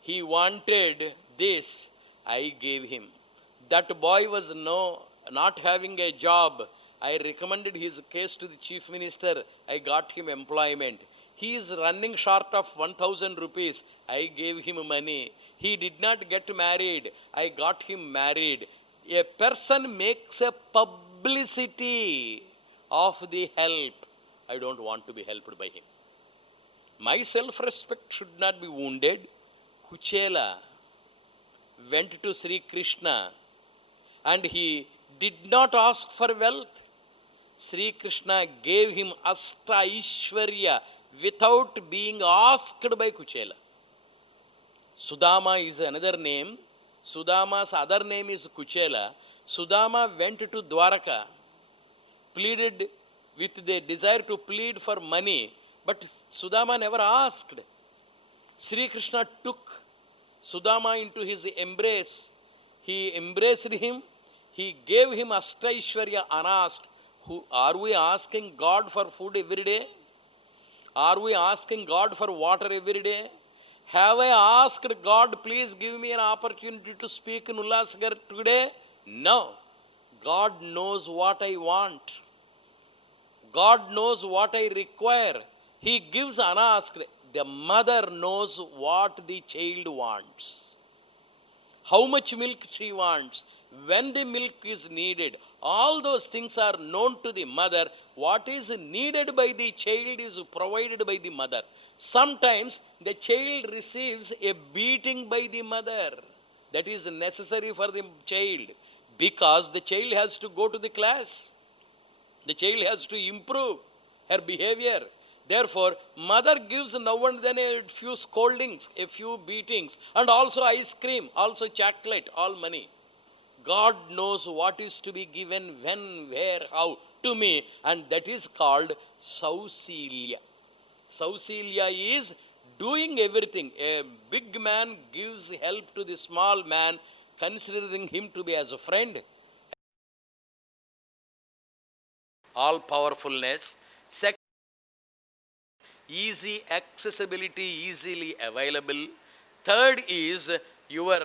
He wanted this, I gave him. That boy was not having a job. I recommended his case to the chief minister. I got him employment. He is running short of 1,000 rupees. I gave him money. He did not get married. I got him married. A person makes a publicity of the help. I don't want to be helped by him. My self-respect should not be wounded. Kuchela went to Sri Krishna and he did not ask for wealth. Sri Krishna gave him Ashta Ishwarya without being asked by Kuchela. Sudama is another name. Sudama's other name is Kuchela. Sudama went to Dwaraka, pleaded with the desire to plead for money, but Sudama never asked. Sri Krishna took Sudama into his embrace. He embraced him. He gave him Ashtaishwarya unasked. Are we asking God for food every day? Are we asking God for water every day? Have I asked God, please give me an opportunity to speak in Ullasnagar today? No. God knows what I want. God knows what I require. He gives unasked. The mother knows what the child wants. How much milk she wants. When the milk is needed. All those things are known to the mother. What is needed by the child is provided by the mother. Sometimes the child receives a beating by the mother. That is necessary for the child. Because the child has to go to the class. The child has to improve her behavior. Therefore, mother gives now and then a few scoldings, a few beatings, and also ice cream, also chocolate, all money. God knows what is to be given, when, where, how to me, and that is called Sausilia. Sausilia is doing everything. A big man gives help to the small man, considering him to be as a friend. All powerfulness. Second, easy accessibility, easily available. Third is your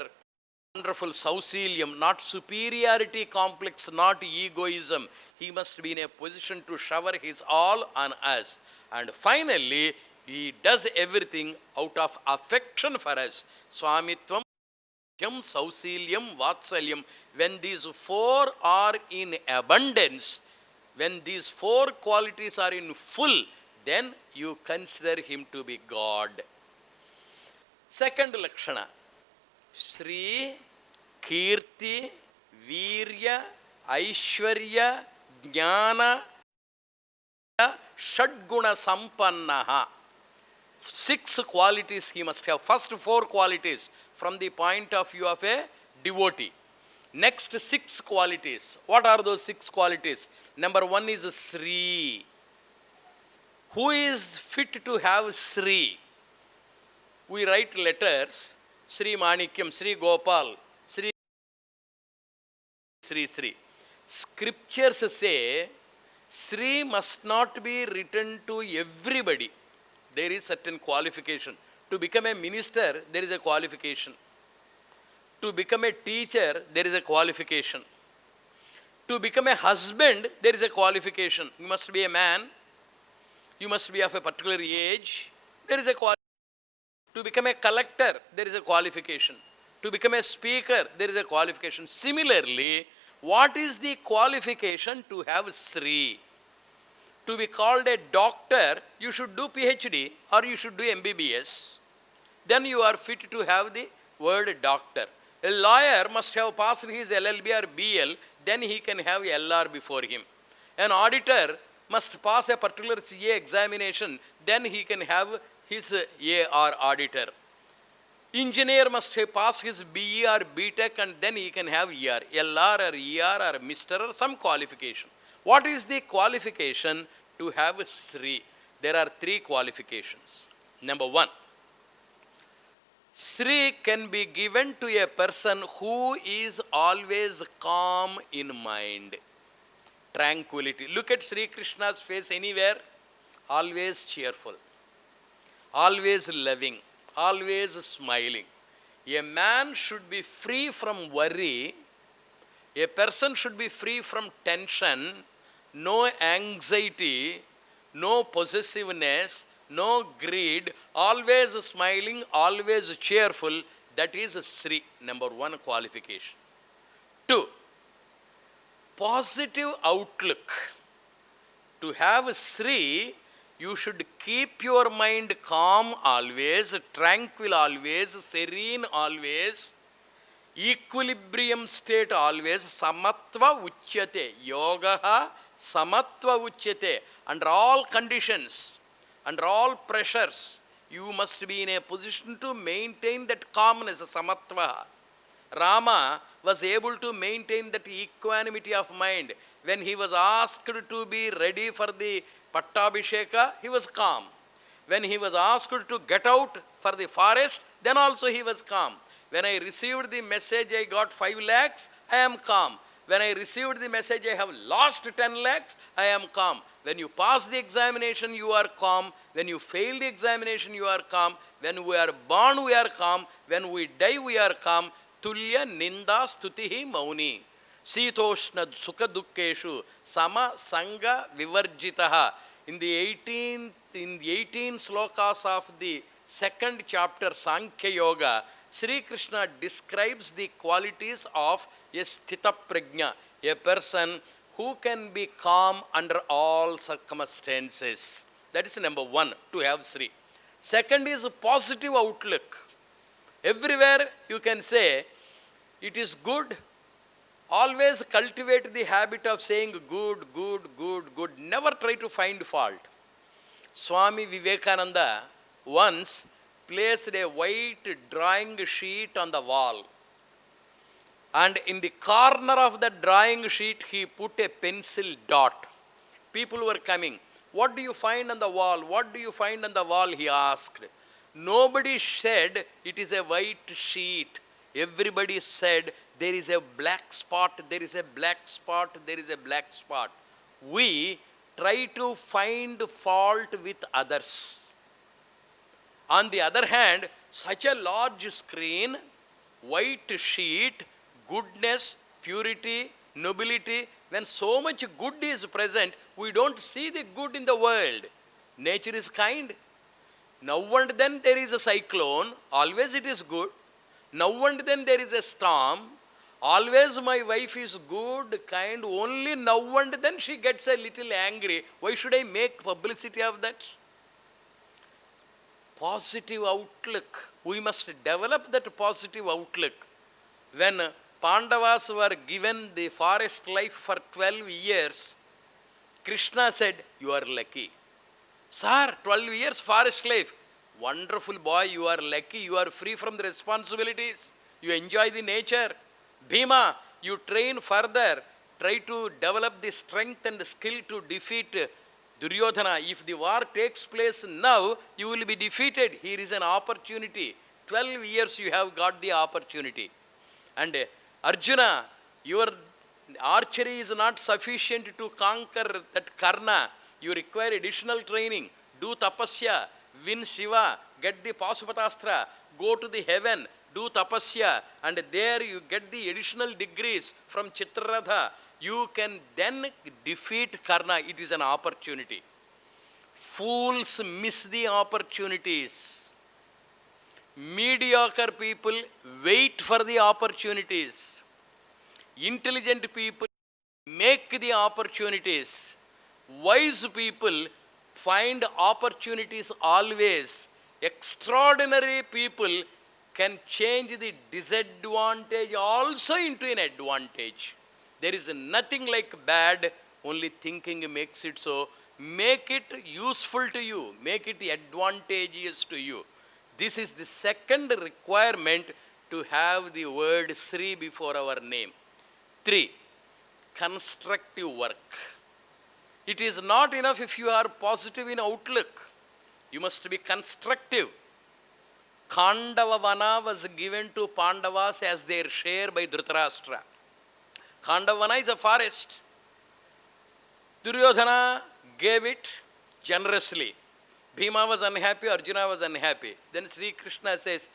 wonderful Saucilium, not superiority complex, not egoism. He must be in a position to shower his all on us. And finally, he does everything out of affection for us. Swamitvam, Saucilium, Vatsalyam. When these four are in abundance, when these four qualities are in full, then you consider him to be God. Second Lakshana, Sri, Kirti, Virya, Aishwarya, Jnana, Shadguna Sampannaha. 6 qualities he must have. First 4 qualities from the point of view of a devotee. Next 6 qualities. What are those 6 qualities? Number 1 is Sri. Who is fit to have Sri? We write letters, Sri Manikyam, Sri Gopal, Sri Sri. Scriptures say Sri must not be written to everybody. There is certain qualification. To become a minister, there is a qualification. To become a teacher, there is a qualification. To become a husband, there is a qualification. You must be a man. You must be of a particular age. There is a qualification. To become a collector, there is a qualification. To become a speaker, there is a qualification. Similarly, what is the qualification to have Sri? To be called a doctor, you should do PhD or you should do MBBS. Then you are fit to have the word doctor. A lawyer must have passed his LLB or BL, then he can have LR before him. An auditor must pass a particular CA examination, then he can have his AR auditor. Engineer must have passed his BE or BTech and then he can have ER, LR or ER or Mr. or some qualification. What is the qualification to have Sri? There are 3 qualifications. Number 1, Sri can be given to a person who is always calm in mind. Tranquility. Look at Sri Krishna's face anywhere. Always cheerful. Always loving. Always smiling. A man should be free from worry. A person should be free from tension, no anxiety, no possessiveness, no greed, always smiling, always cheerful. That is Sri, number 1 qualification. 2, positive outlook. To have Sri, you should keep your mind calm always, tranquil always, serene always, equilibrium state always. Samatva uchyate. Yoga samatva uchyate. Under all conditions, under all pressures, you must be in a position to maintain that calmness, samatva. Rama was able to maintain that equanimity of mind. When he was asked to be ready for the Pattabhisheka, he was calm. When he was asked to get out for the forest, then also he was calm. When I received the message I got 5 lakhs, I am calm. When I received the message I have lost 10 lakhs, I am calm. When you pass the examination, you are calm. When you fail the examination, you are calm. When we are born, we are calm. When we die, we are calm. Tulya ninda stutihi mauni. Sitoshna sukha dukkeshu sama sanga vivarjitaha. In the 18 slokas of the 2nd chapter Sankhya Yoga, Sri Krishna describes the qualities of a sthita prajna, a person who can be calm under all circumstances. That is number 1, to have Sri. Second is a positive outlook. Everywhere you can say, it is good. Always cultivate the habit of saying good, good, good, good. Never try to find fault. Swami Vivekananda once placed a white drawing sheet on the wall. And in the corner of the drawing sheet, he put a pencil dot. People were coming. What do you find on the wall? What do you find on the wall? He asked. Nobody said it is a white sheet. Everybody said there is a black spot, there is a black spot, there is a black spot. We try to find fault with others. On the other hand, such a large screen, white sheet, goodness, purity, nobility, when so much good is present, we don't see the good in the world. Nature is kind. Now and then there is a cyclone, always it is good. Now and then there is a storm, always my wife is good, kind, only now and then she gets a little angry. Why should I make publicity of that? Positive outlook. We must develop that positive outlook. When Pandavas were given the forest life for 12 years, Krishna said, you are lucky. Sir, 12 years forest life. Wonderful boy, you are lucky. You are free from the responsibilities. You enjoy the nature. Bhima, you train further. Try to develop the strength and skill to defeat Duryodhana. If the war takes place now, you will be defeated. Here is an opportunity. 12 years you have got the opportunity. And Arjuna, your archery is not sufficient to conquer that Karna. You require additional training. Do tapasya, win Shiva, get the Pasupatastra, go to the heaven, do tapasya, and there you get the additional degrees from Chitraratha. You can then defeat Karna. It is an opportunity. Fools miss the opportunities. Mediocre people wait for the opportunities. Intelligent people make the opportunities. Wise people find opportunities always. Extraordinary people can change the disadvantage also into an advantage. There is nothing like bad, only thinking makes it so. Make it useful to you, make it advantageous to you. This is the second requirement to have the word Sri before our name. 3. Constructive work. It is not enough if you are positive in outlook. You must be constructive. Khandavavana was given to Pandavas as their share by Dhritarashtra. Khandavavana is a forest. Duryodhana gave it generously. Bhima was unhappy, Arjuna was unhappy. Then Sri Krishna says,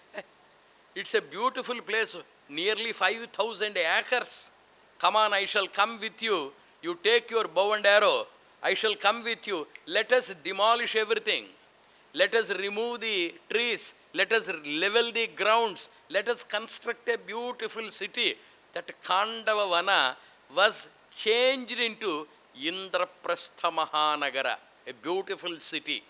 it's a beautiful place, nearly 5,000 acres. Come on, I shall come with you. You take your bow and arrow. I shall come with you. Let us demolish everything. Let us remove the trees. Let us level the grounds. Let us construct a beautiful city. That Khandavavana was changed into Indraprastha Mahanagara, a beautiful city.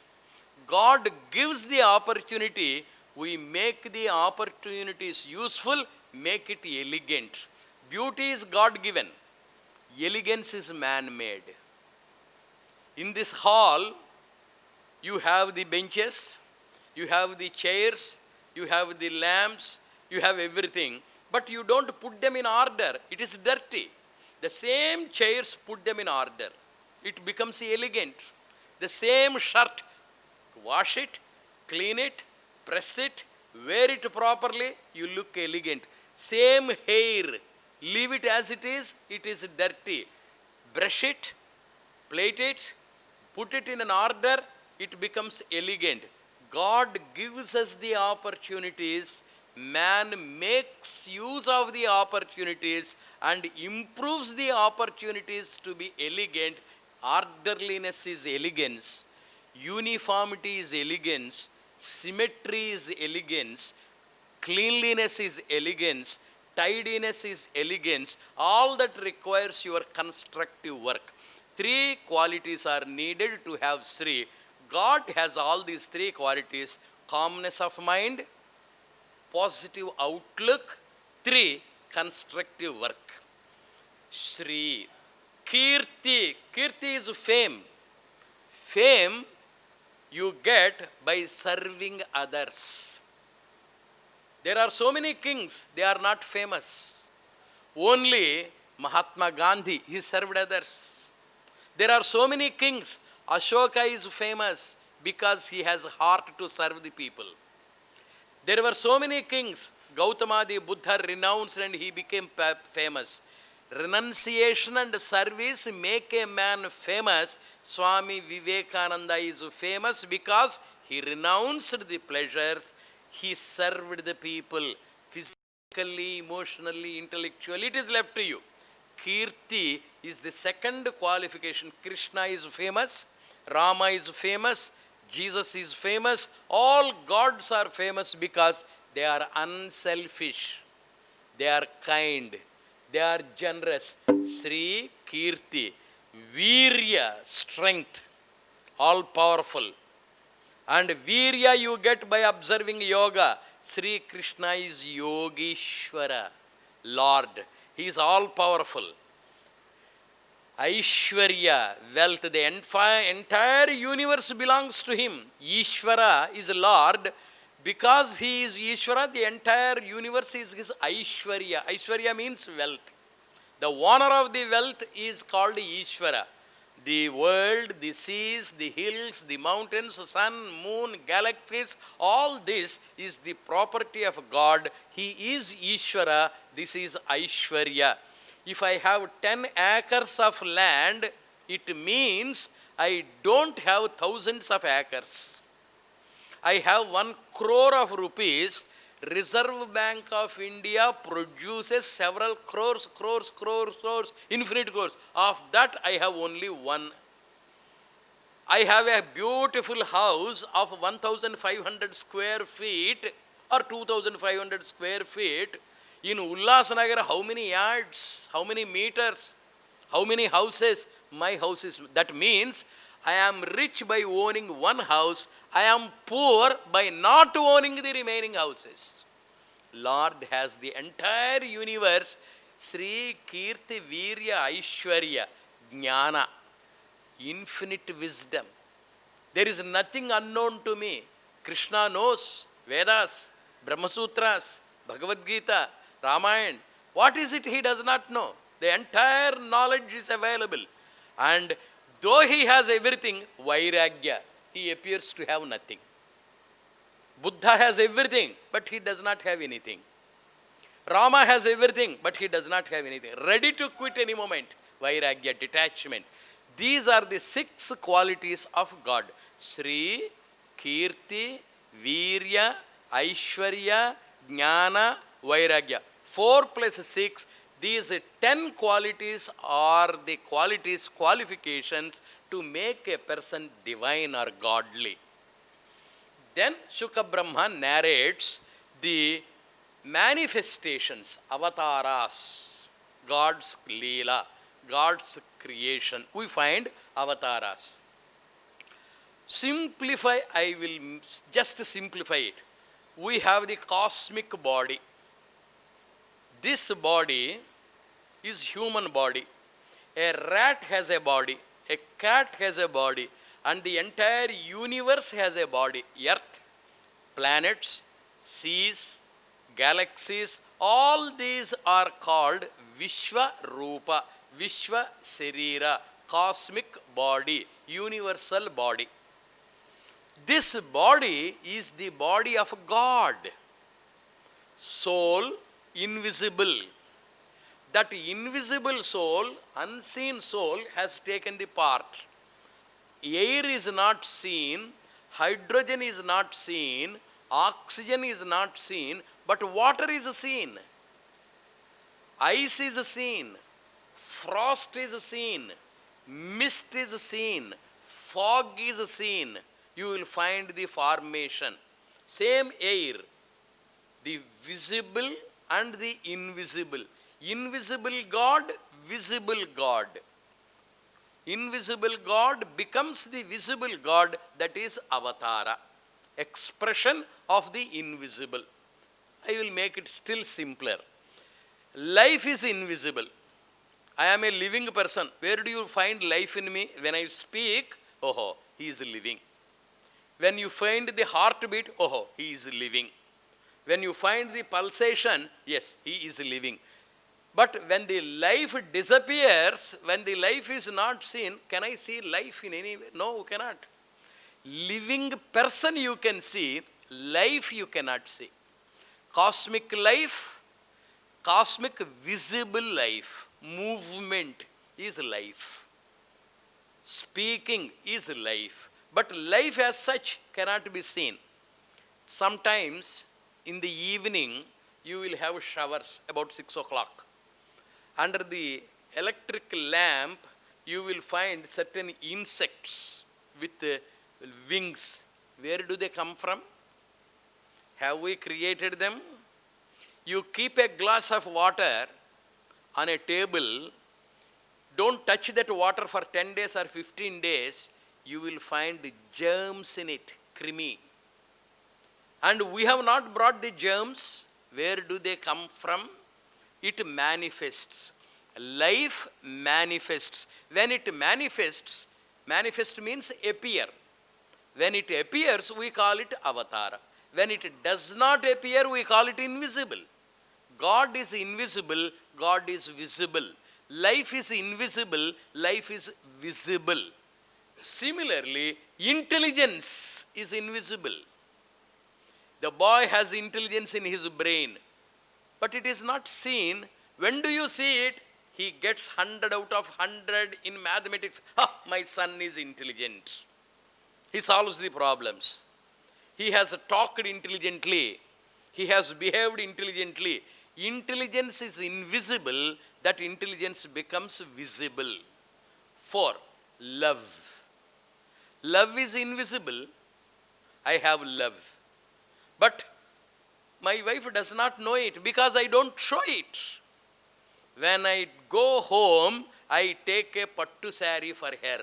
God gives the opportunity, we make the opportunities useful, make it elegant. Beauty is God-given, elegance is man-made. In this hall, you have the benches, you have the chairs, you have the lamps, you have everything, but you don't put them in order. It is dirty. The same chairs, put them in order. It becomes elegant. The same shirt, wash it, clean it, press it, wear it properly, you look elegant. Same hair, leave it as it is dirty. Brush it, plait it, put it in an order, it becomes elegant. God gives us the opportunities, man makes use of the opportunities and improves the opportunities to be elegant. Orderliness is elegance. Uniformity is elegance, symmetry is elegance, cleanliness is elegance, tidiness is elegance. All that requires your constructive work. 3 qualities are needed to have Sri. God has all these 3 qualities: calmness of mind, positive outlook, 3, constructive work. Sri. Kirti. Kirti is fame. Fame, you get by serving others. There are so many kings, they are not famous. Only Mahatma Gandhi, he served others. There are so many kings. Ashoka is famous because he has heart to serve the people. There were so many kings. Gautama the Buddha renounced and he became famous. Renunciation and service make a man famous. Swami Vivekananda is famous because he renounced the pleasures. He served the people physically, emotionally, intellectually. It is left to you. Kirti is the second qualification. Krishna is famous. Rama is famous. Jesus is famous. All gods are famous because they are unselfish. They are kind. They are generous. Sri, Kirti, Virya, strength, all powerful. And Virya you get by observing yoga. Sri Krishna is Yogishwara, Lord. He is all powerful. Aishwarya, wealth, the entire universe belongs to him. Ishvara is Lord. Because he is Ishvara, the entire universe is his Aishwarya. Aishwarya means wealth. The owner of the wealth is called Ishvara. The world, the seas, the hills, the mountains, the sun, moon, galaxies, all this is the property of God. He is Ishvara. This is Aishwarya. If I have 10 acres of land, it means I don't have thousands of acres. I have 1 crore of rupees. Reserve Bank of India produces several crores, infinite crores. Of that, I have only 1. I have a beautiful house of 1,500 square feet or 2,500 square feet. In Ullasanagar, how many yards, how many meters, how many houses? My house is, that means I am rich by owning 1 house. I am poor by not owning the remaining houses. Lord has the entire universe. Sri, Kirti, Virya, Aishwarya, Jnana, infinite wisdom. There is nothing unknown to me. Krishna knows Vedas, Brahma Sutras, Bhagavad Gita, Ramayana. What is it he does not know? The entire knowledge is available. And though he has everything, Vairagya, he appears to have nothing. Buddha has everything, but he does not have anything. Rama has everything, but he does not have anything. Ready to quit any moment. Vairagya, detachment. These are the 6 qualities of God. Sri, Kirti, Virya, Aishwarya, Jnana, Vairagya. 4 plus 6, these 10 qualities are the qualifications to make a person divine or godly. Then Shuka Brahma narrates the manifestations, avataras, God's Leela, God's creation. We find avataras. Simplify, I will just simplify it. We have the cosmic body. This body is human body. A rat has a body, a cat has a body, and the entire universe has a body. Earth, planets, seas, galaxies, all these are called Vishwa Rupa, Vishwa Sharira, cosmic body, universal body. This body is the body of God. Soul, invisible. That invisible soul, unseen soul, has taken the part. Air is not seen, hydrogen is not seen, oxygen is not seen, but water is seen. Ice is seen, frost is seen, mist is seen, fog is seen. You will find the formation. Same air, the visible and the invisible. Invisible God, visible God. Invisible God becomes the visible God, that is avatara, expression of the invisible. I will make it still simpler. Life is invisible. I am a living person. Where do you find life in me? When I speak, oh, he is living. When you find the heartbeat, oh, he is living. When you find the pulsation, yes, he is living. But when the life disappears, when the life is not seen, can I see life in any way? No, cannot. Living person you can see, life you cannot see. Cosmic life, cosmic visible life, movement is life. Speaking is life. But life as such cannot be seen. Sometimes in the evening, you will have showers about 6 o'clock. Under the electric lamp, you will find certain insects with wings. Where do they come from? Have we created them? You keep a glass of water on a table. Don't touch that water for 10 days or 15 days. You will find germs in it, creamy. And we have not brought the germs. Where do they come from? It manifests. Life manifests. When it manifests, manifest means appear. When it appears, we call it avatara. When it does not appear, we call it invisible. God is invisible, God is visible. Life is invisible, life is visible. Similarly, intelligence is invisible. The boy has intelligence in his brain, but it is not seen. When do you see it? He gets 100 out of 100 in mathematics. My son is intelligent. He solves the problems. He has talked intelligently. He has behaved intelligently. Intelligence is invisible, that intelligence becomes visible. 4. Love. Love is invisible. I have love. But my wife does not know it because I don't show it. When I go home, I take a pattu saree for her.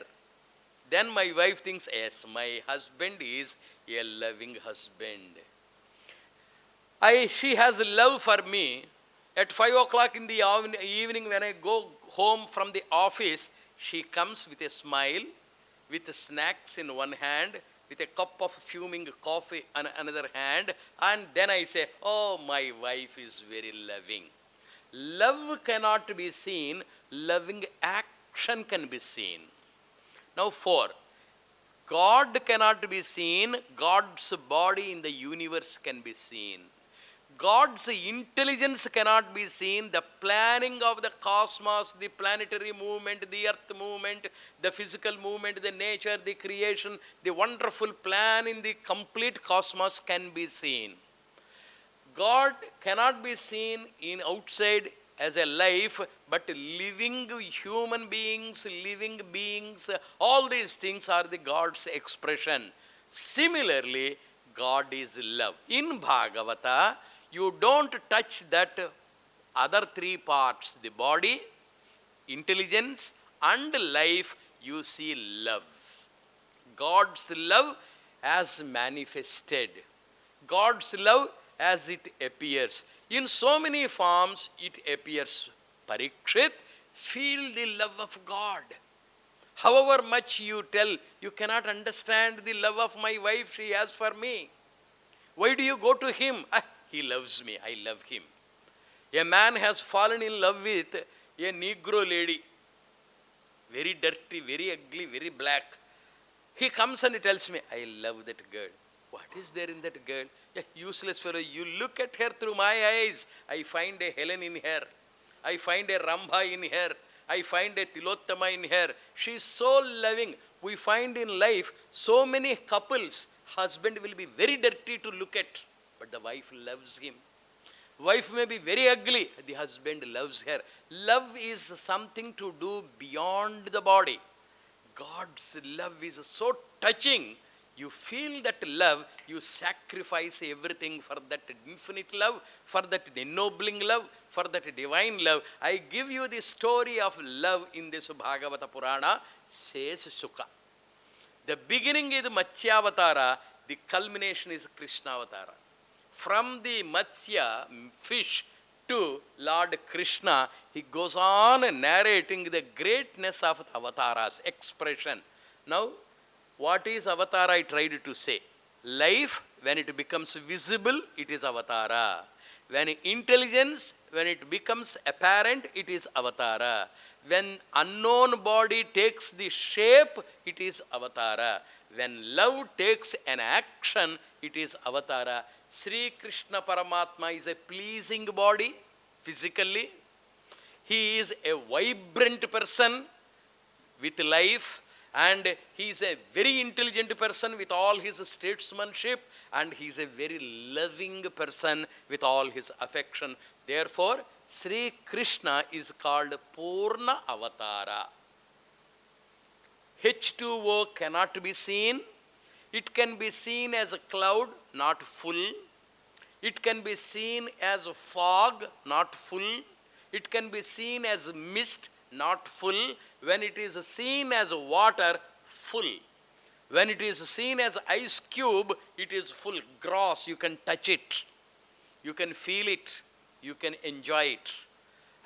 Then my wife thinks, yes, my husband is a loving husband. She has love for me. At 5 o'clock in the evening when I go home from the office, she comes with a smile, with snacks in one hand, with a cup of fuming coffee in another hand, and then I say, oh, my wife is very loving. Love cannot be seen, loving action can be seen. Now 4, God cannot be seen, God's body in the universe can be seen. God's intelligence cannot be seen. The planning of the cosmos, the planetary movement, the earth movement, the physical movement, the nature, the creation, the wonderful plan in the complete cosmos can be seen. God cannot be seen in outside as a life, but living human beings, all these things are the God's expression. Similarly, God is love. In Bhagavata, you don't touch that other 3 parts, the body, intelligence and life, you see love. God's love as manifested. God's love as it appears. In so many forms it appears. Parikshit, feel the love of God. However much you tell, you cannot understand the love of my wife she has for me. Why do you go to him? He loves me, I love him. A man has fallen in love with a Negro lady. Very dirty, very ugly, very black. He comes and he tells me, I love that girl. What is there in that girl? A useless fellow. You look at her through my eyes. I find a Helen in her. I find a Rambha in her. I find a Tilottama in her. She is so loving. We find in life so many couples, husband will be very dirty to look at, but the wife loves him. Wife may be very ugly, the husband loves her. Love is something to do beyond the body. God's love is so touching. You feel that love, you sacrifice everything for that infinite love, for that ennobling love, for that divine love. I give you the story of love in this Bhagavata Purana, says Sukha. The beginning is Matsyavatara, the culmination is Krishnavatara. From the Matsya fish to Lord Krishna, he goes on narrating the greatness of the avatars, expression. Now, What is avatara? I tried to say. Life, when it becomes visible, it is avatara. When intelligence, when it becomes apparent, it is avatara. When unknown body takes the shape, it is avatara. When love takes an action, it is avatara. Sri Krishna Paramatma is a pleasing body physically. He is a vibrant person with life, and he is a very intelligent person with all his statesmanship, and he is a very loving person with all his affection. Therefore, Sri Krishna is called Purna Avatara. H2O cannot be seen. It can be seen as a cloud, not full. It can be seen as a fog, not full. It can be seen as mist, not full. When it is seen as water, full. When it is seen as ice cube, it is full. Gross, you can touch it. You can feel it. You can enjoy it.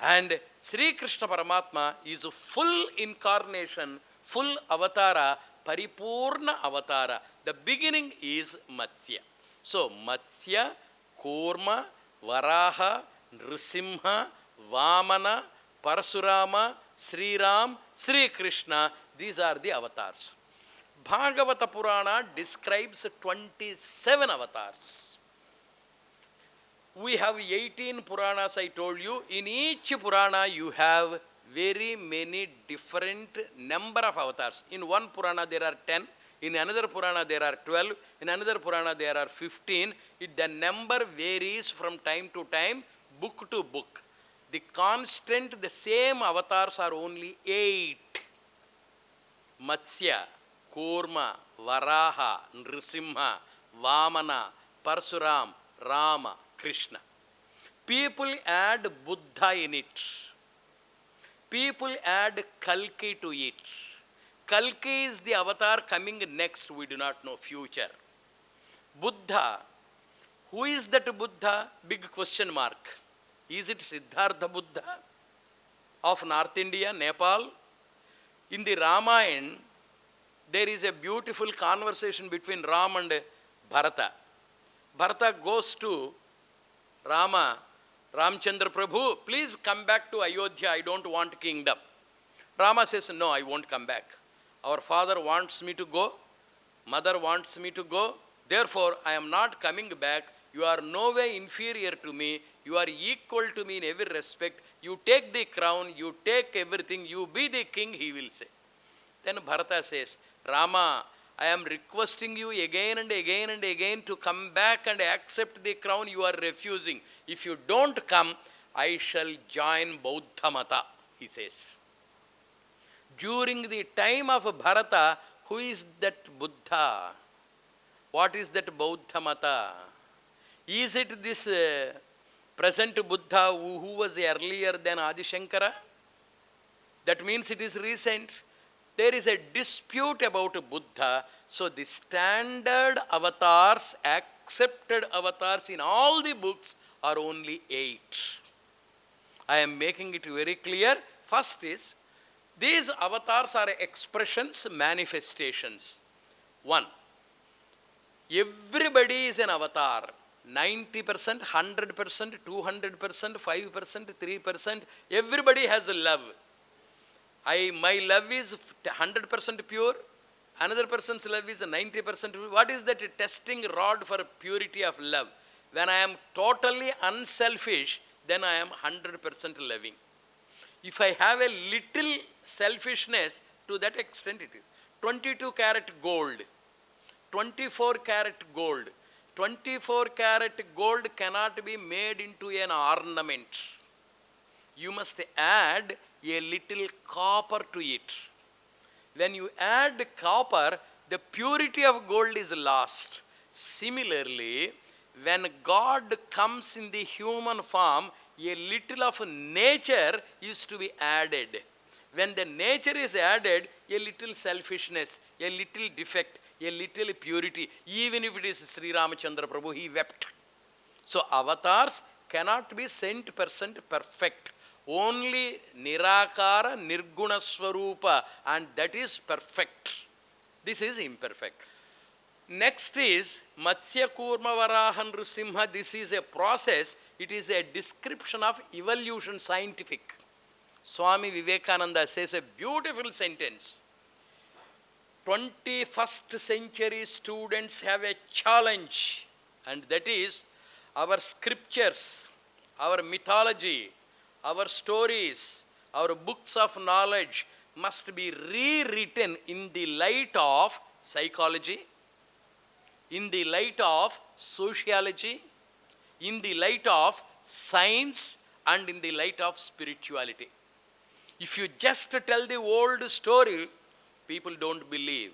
And Sri Krishna Paramatma is a full incarnation, full avatara, paripurna avatara. The beginning is Matsya. So Matsya, Kurma, Varaha, Nrisimha, Vamana, Parasurama, Sri Ram, Sri Krishna, these are the avatars. Bhagavata Purana describes 27 avatars. We have 18 Puranas, I told you. In each Purana you have very many different number of avatars. In one Purana there are 10. In another Purana there are 12. In another Purana there are 15. The number varies from time to time, book to book. The constant, the same avatars are only 8. Matsya, Kurma, Varaha, Nrisimha, Vamana, Parsuram, Rama, Krishna. People add Buddha in it. People add Kalki to it. Kalki is the avatar coming next, we do not know, future. Buddha, who is that Buddha? Big question mark. Is it Siddhartha Buddha of North India, Nepal? In the Ramayana, there is a beautiful conversation between Ram and Bharata. Bharata goes to Rama, Ramchandra Prabhu, please come back to Ayodhya, I don't want kingdom. Rama says, no, I won't come back. Our father wants me to go, mother wants me to go, therefore I am not coming back. You are no way inferior to me. You are equal to me in every respect. You take the crown, you take everything, you be the king, he will say. Then Bharata says, Rama, I am requesting you again and again and again to come back and accept the crown. You are refusing. If you don't come, I shall join Bauddha Mata, he says. During the time of Bharata, who is that Buddha? What is that Bauddha Mata? Is it this present Buddha who was earlier than Adi Shankara? That means it is recent. There is a dispute about Buddha. So the standard avatars, accepted avatars in all the books are only 8. I am making it very clear. First is, these avatars are expressions, manifestations. 1. Everybody is an avatar. 90%, 100%, 200%, 5%, 3%. Everybody has a love. My love is 100% pure. Another person's love is 90% pure. What is that testing rod for purity of love? When I am totally unselfish, then I am 100% loving. If I have a little selfishness, to that extent it is. 22 karat gold, 24 karat gold. 24 karat gold cannot be made into an ornament. You must add a little copper to it. When you add copper, the purity of gold is lost. Similarly, when God comes in the human form, a little of nature is to be added. When the nature is added, a little selfishness, a little defect, a little purity, even if it is Sri Ramachandra Prabhu, he wept. So avatars cannot be 100% perfect. Only Nirakara, Nirguna Swarupa, and that is perfect. This is imperfect. Next is Matsya Kurma Varaha Nrsimha. This is a process. It is a description of evolution, scientific. Swami Vivekananda says a beautiful sentence. 21st century students have a challenge, and that is our scriptures, our mythology, our stories, our books of knowledge must be rewritten in the light of psychology, in the light of sociology, in the light of science, and in the light of spirituality. If you just tell the old story, people don't believe.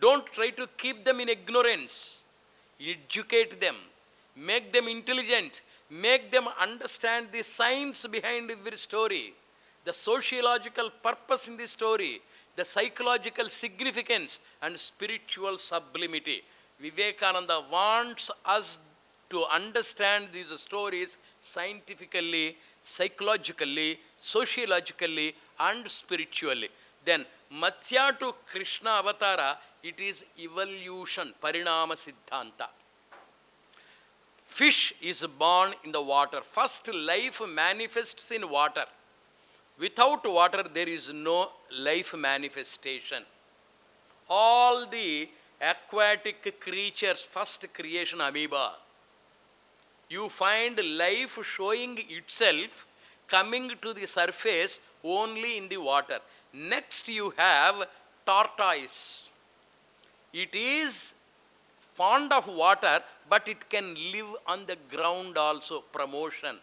Don't try to keep them in ignorance. Educate them. Make them intelligent. Make them understand the science behind every story, the sociological purpose in the story, the psychological significance, and spiritual sublimity. Vivekananda wants us to understand these stories scientifically, psychologically, sociologically, and spiritually. Then Matsya to Krishna Avatara, it is evolution, Parinama Siddhanta. Fish is born in the water. First life manifests in water. Without water, there is no life manifestation. All the aquatic creatures, first creation amoeba. You find life showing itself coming to the surface only in the water. Next you have tortoise. It is fond of water, but it can live on the ground also. Promotion,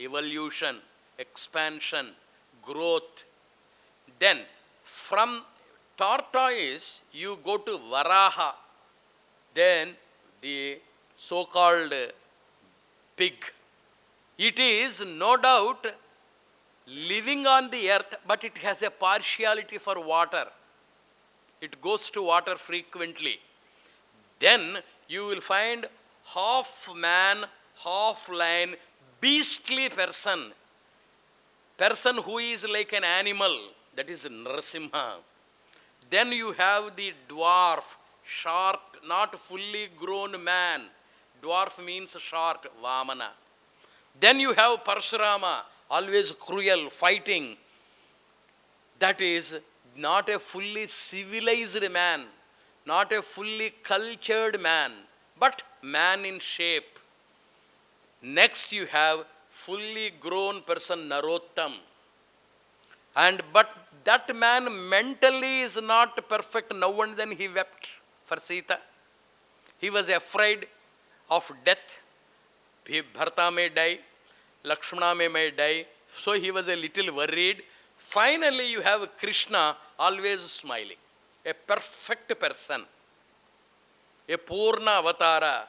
evolution, expansion, growth. Then from tortoise you go to Varaha, then the so-called pig. It is no doubt living on the earth, but it has a partiality for water. It goes to water frequently. Then you will find half man, half lion, beastly person. Person who is like an animal, that is Narasimha. Then you have the dwarf, short, not fully grown man. Dwarf means short, Vamana. Then you have Parshurama, always cruel, fighting. That is not a fully civilized man, not a fully cultured man, but man in shape. Next you have fully grown person, Narottam. But that man mentally is not perfect. Now and then he wept for Sita. He was afraid of death. Bharata may die, Lakshmana may die. So he was a little worried. Finally you have Krishna, always smiling. A perfect person. A Purna Avatara.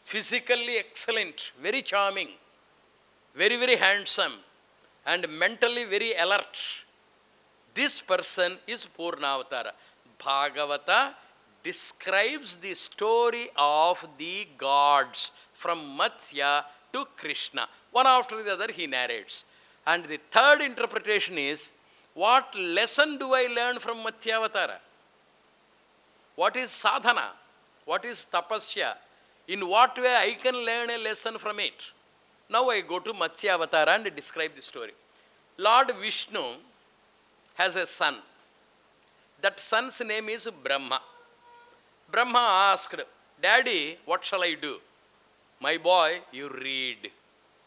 Physically excellent, very charming, very, very handsome, and mentally very alert. This person is Purna Avatara. Bhagavata describes the story of the gods from Matsya to Krishna. One after the other he narrates. And the third interpretation is, what lesson do I learn from Matsya Avatara? What is sadhana? What is tapasya? In what way I can learn a lesson from it? Now I go to Matsya Avatara and describe the story. Lord Vishnu has a son. That son's name is Brahma. Brahma asked, Daddy, what shall I do? My boy, you read.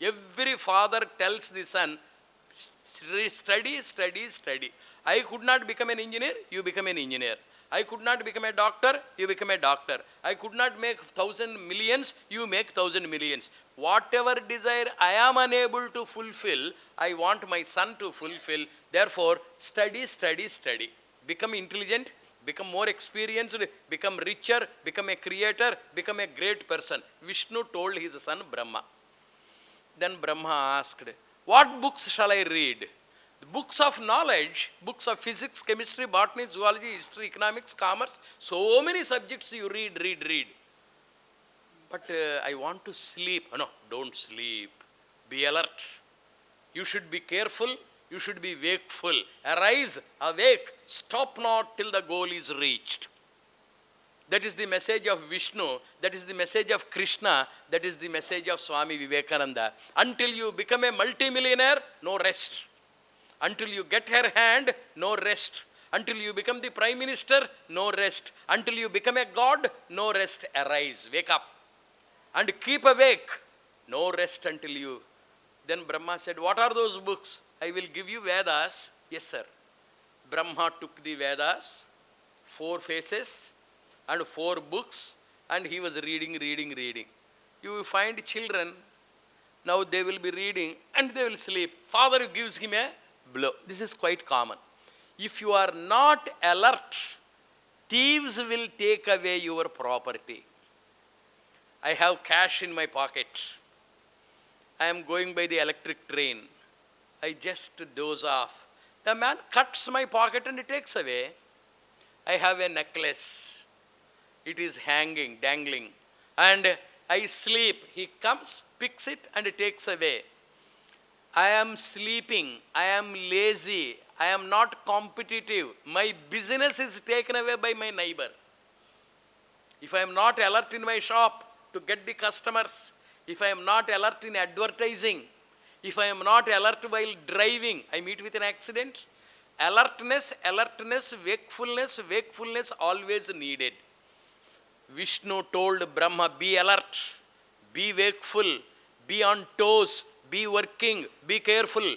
Every father tells the son, study, study, study. I could not become an engineer, you become an engineer. I could not become a doctor, you become a doctor. I could not make 1,000 millions, you make 1,000 millions. Whatever desire I am unable to fulfill, I want my son to fulfill. Therefore, study, study, study. Become intelligent, become more experienced, become richer, become a creator, become a great person. Vishnu told his son Brahma. Then Brahma asked, what books shall I read? The books of knowledge, books of physics, chemistry, botany, zoology, history, economics, commerce, so many subjects you read. But I want to sleep. No, don't sleep. Be alert. You should be careful. You should be wakeful. Arise, awake, stop not till the goal is reached. That is the message of Vishnu. That is the message of Krishna. That is the message of Swami Vivekananda. Until you become a multimillionaire, no rest. Until you get her hand, no rest. Until you become the prime minister, no rest. Until you become a god, no rest. Arise, wake up, and keep awake. No rest until you. Then Brahma said, what are those books? I will give you Vedas. Yes, sir. Brahma took the Vedas, 4 faces and 4 books, and he was reading. You will find children, now they will be reading and they will sleep. Father gives him a blow. This is quite common. If you are not alert, thieves will take away your property. I have cash in my pocket. I am going by the electric train. I just doze off. The man cuts my pocket and takes away. I have a necklace. It is hanging, dangling. And I sleep. He comes, picks it and takes away. I am sleeping. I am lazy. I am not competitive. My business is taken away by my neighbor. If I am not alert in my shop to get the customers, if I am not alert in advertising, if I am not alert while driving, I meet with an accident. Alertness, wakefulness always needed. Vishnu told Brahma, be alert, be wakeful, be on toes, be working, be careful.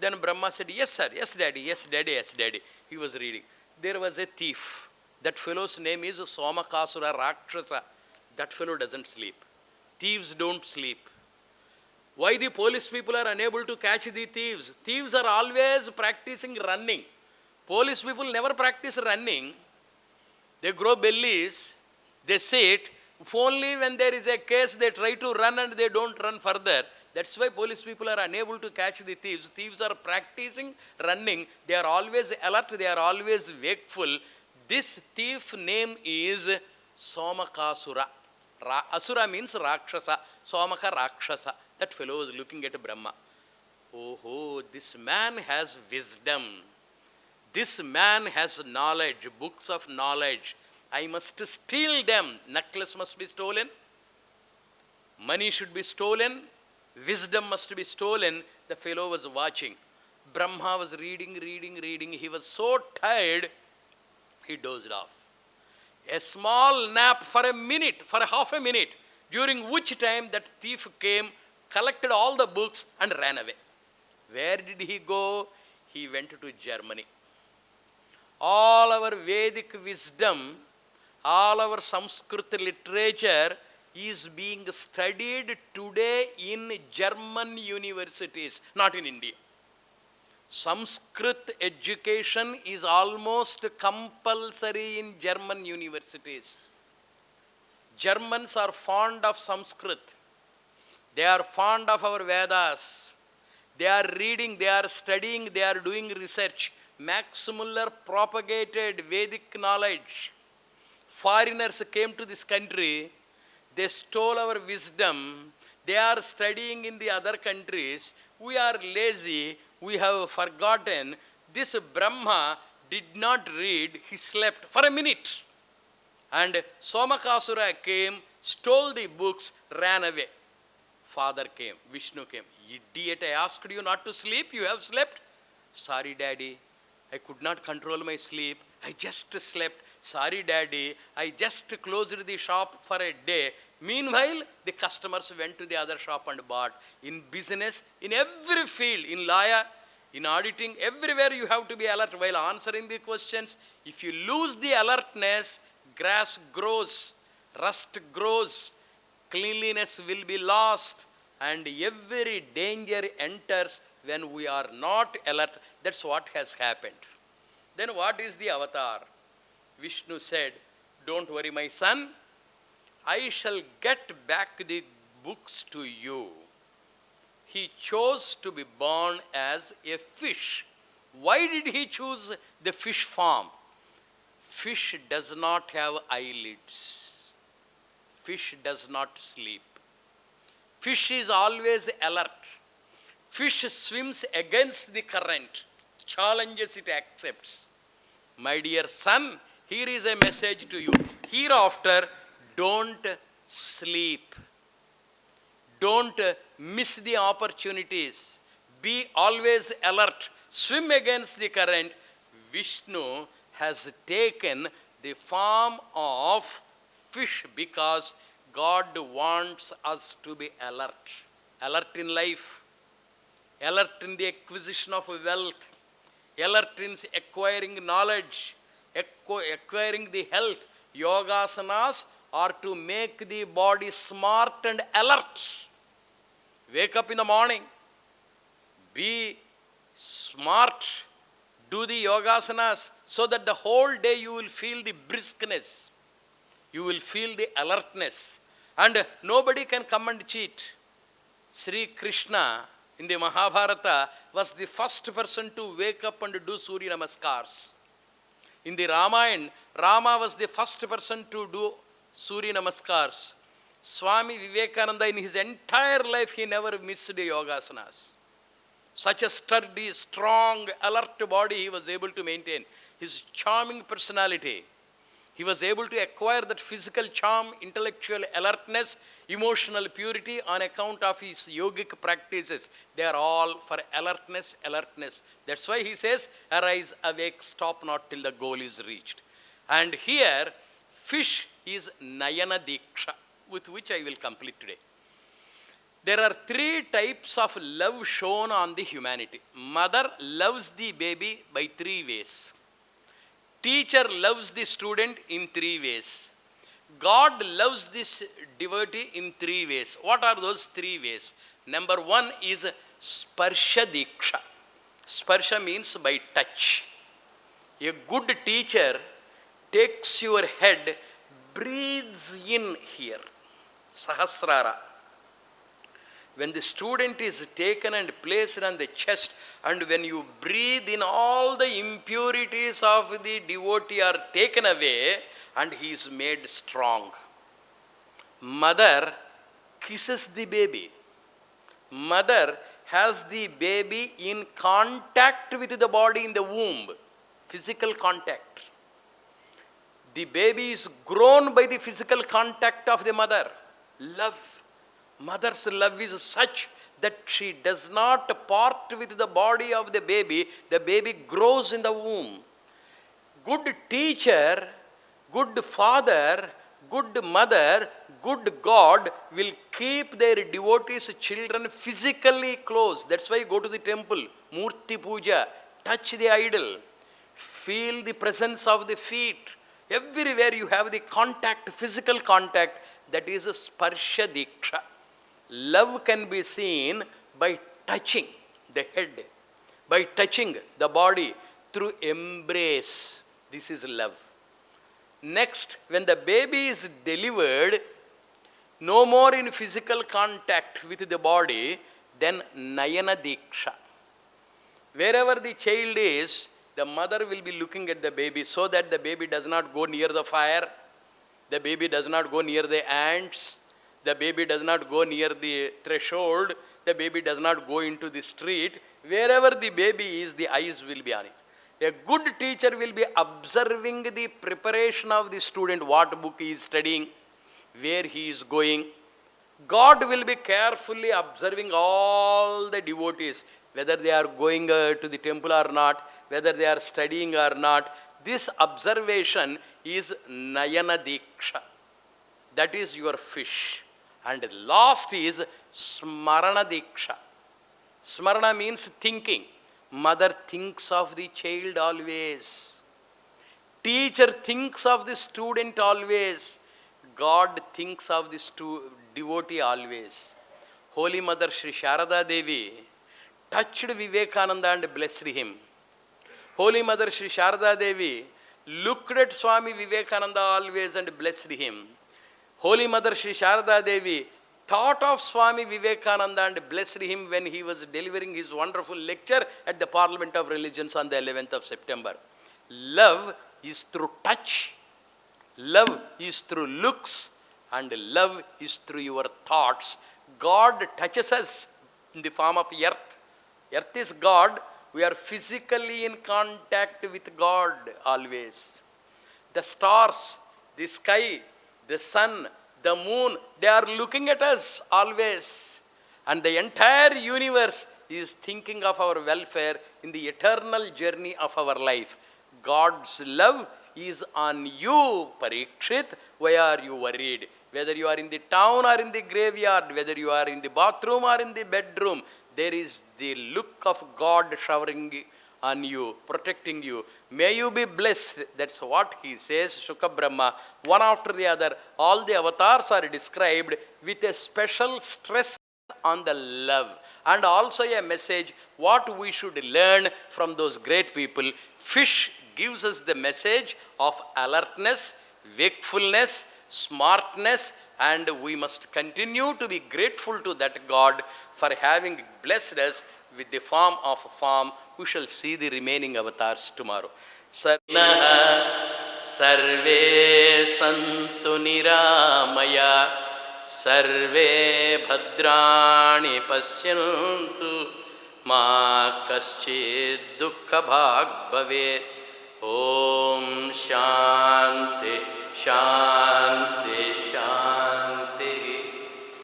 Then Brahma said, yes sir, yes daddy. He was reading. There was a thief. That fellow's name is Somakasura Rakshasa. That fellow doesn't sleep. Thieves don't sleep. Why the police people are unable to catch the thieves? Thieves are always practicing running. Police people never practice running. They grow bellies, they sit. Only when there is a case they try to run and they don't run further. That's why police people are unable to catch the thieves. Thieves are practicing running. They are always alert, they are always wakeful. This thief name is Somakasura. Asura means Rakshasa. Somaka Rakshasa. That fellow was looking at Brahma. Oh, this man has wisdom. This man has knowledge, books of knowledge. I must steal them. Necklace must be stolen. Money should be stolen. Wisdom must be stolen. The fellow was watching. Brahma was reading. He was so tired, he dozed off. A small nap for a minute, for half a minute, during which time that thief came, collected all the books and ran away. Where did he go? He went to Germany. All our Vedic wisdom, all our Sanskrit literature is being studied today in German universities, not in India. Sanskrit education is almost compulsory in German universities. Germans are fond of Sanskrit. They are fond of our Vedas. They are reading, they are studying, they are doing research. Max Muller propagated Vedic knowledge. Foreigners came to this country. They stole our wisdom. They are studying in the other countries. We are lazy. We have forgotten. This Brahma did not read. He slept for a minute. And Somakasura came, stole the books, ran away. Father came, Vishnu came. Idiot, I asked you not to sleep. You have slept. Sorry, daddy. I could not control my sleep. I just slept. Sorry, daddy. I just closed the shop for a day. Meanwhile, the customers went to the other shop and bought. In business, in every field, in law, in auditing, everywhere you have to be alert while answering the questions. If you lose the alertness, grass grows, rust grows, cleanliness will be lost, and every danger enters when we are not alert. That's what has happened. Then what is the avatar? Vishnu said, don't worry, my son. I shall get back the books to you. He chose to be born as a fish. Why did he choose the fish form? Fish does not have eyelids. Fish does not sleep. Fish is always alert. Fish swims against the current, challenges it accepts. My dear son, here is a message to you. Hereafter, don't sleep. Don't miss the opportunities. Be always alert. Swim against the current. Vishnu has taken the form of fish because God wants us to be alert. Alert in life, alert in the acquisition of wealth, alert in acquiring knowledge, acquiring the health. Yogasanas are to make the body smart and alert. Wake up in the morning, be smart, do the yogasanas so that the whole day you will feel the briskness, you will feel the alertness, and nobody can come and cheat. Sri Krishna in the Mahabharata was the first person to wake up and do Surya Namaskars. In the Ramayana, Rama was the first person to do Surya Namaskars. Swami Vivekananda, in his entire life, he never missed the yogasanas. Such a sturdy, strong, alert body he was able to maintain. His charming personality. He was able to acquire that physical charm, intellectual alertness, emotional purity on account of his yogic practices. They are all for alertness, alertness. That's why he says, arise, awake, stop not till the goal is reached. And here, fish is Nayana Diksha, with which I will complete today. There are three types of love shown on the humanity. Mother loves the baby by three ways. Teacher loves the student in three ways. God loves this devotee in three ways. What are those three ways? Number one is Sparsha Diksha. Sparsha means by touch. A good teacher takes your head, breathes in here. Sahasrara. When the student is taken and placed on the chest, and when you breathe in, all the impurities of the devotee are taken away and he is made strong. Mother kisses the baby. Mother has the baby in contact with the body in the womb, physical contact. The baby is grown by the physical contact of the mother. Love. Mother's love is such that she does not part with the body of the baby grows in the womb. Good teacher, good father, good mother, good God will keep their devotees' children physically close. That's why you go to the temple, Murti Puja, touch the idol, feel the presence of the feet. Everywhere you have the contact, physical contact, that is a Sparsha Diksha. Love can be seen by touching the head, by touching the body through embrace. This is love. Next, when the baby is delivered, no more in physical contact with the body, then Nayana Diksha. Wherever the child is, the mother will be looking at the baby so that the baby does not go near the fire, the baby does not go near the ants, the baby does not go near the threshold, the baby does not go into the street. Wherever the baby is, the eyes will be on it. A good teacher will be observing the preparation of the student, what book he is studying, where he is going. God will be carefully observing all the devotees, whether they are going to the temple or not, whether they are studying or not. This observation is Nayana Diksha. That is your fish. And last is Smarana Diksha. Smarana means thinking. Mother thinks of the child always. Teacher thinks of the student always. God thinks of the devotee always. Holy Mother Sri Sharada Devi touched Vivekananda and blessed him. Holy Mother Sri Sharada Devi looked at Swami Vivekananda always and blessed him. Holy Mother Sri Sharada Devi thought of Swami Vivekananda and blessed him when he was delivering his wonderful lecture at the Parliament of Religions on the 11th of September. Love is through touch, love is through looks, and love is through your thoughts. God touches us in the form of earth, Earth is God. We are physically in contact with God always. The stars, the sky, the sun, the moon, they are looking at us always. And the entire universe is thinking of our welfare in the eternal journey of our life. God's love is on you, Parikshit. Why are you worried? Whether you are in the town or in the graveyard, whether you are in the bathroom or in the bedroom, there is the look of God showering on you, protecting you. May you be blessed. That's what he says, Shuka Brahma. One after the other, all the avatars are described with a special stress on the love. And also a message, what we should learn from those great people. Fish gives us the message of alertness, wakefulness, smartness, and we must continue to be grateful to that God for having blessed us with the form of a form. We shall see the remaining avatars tomorrow. Sarnaha sarve santu niramaya sarve bhadrani pasyantu ma kaschid dukkha bhag bhavet. Om Shanti Shanti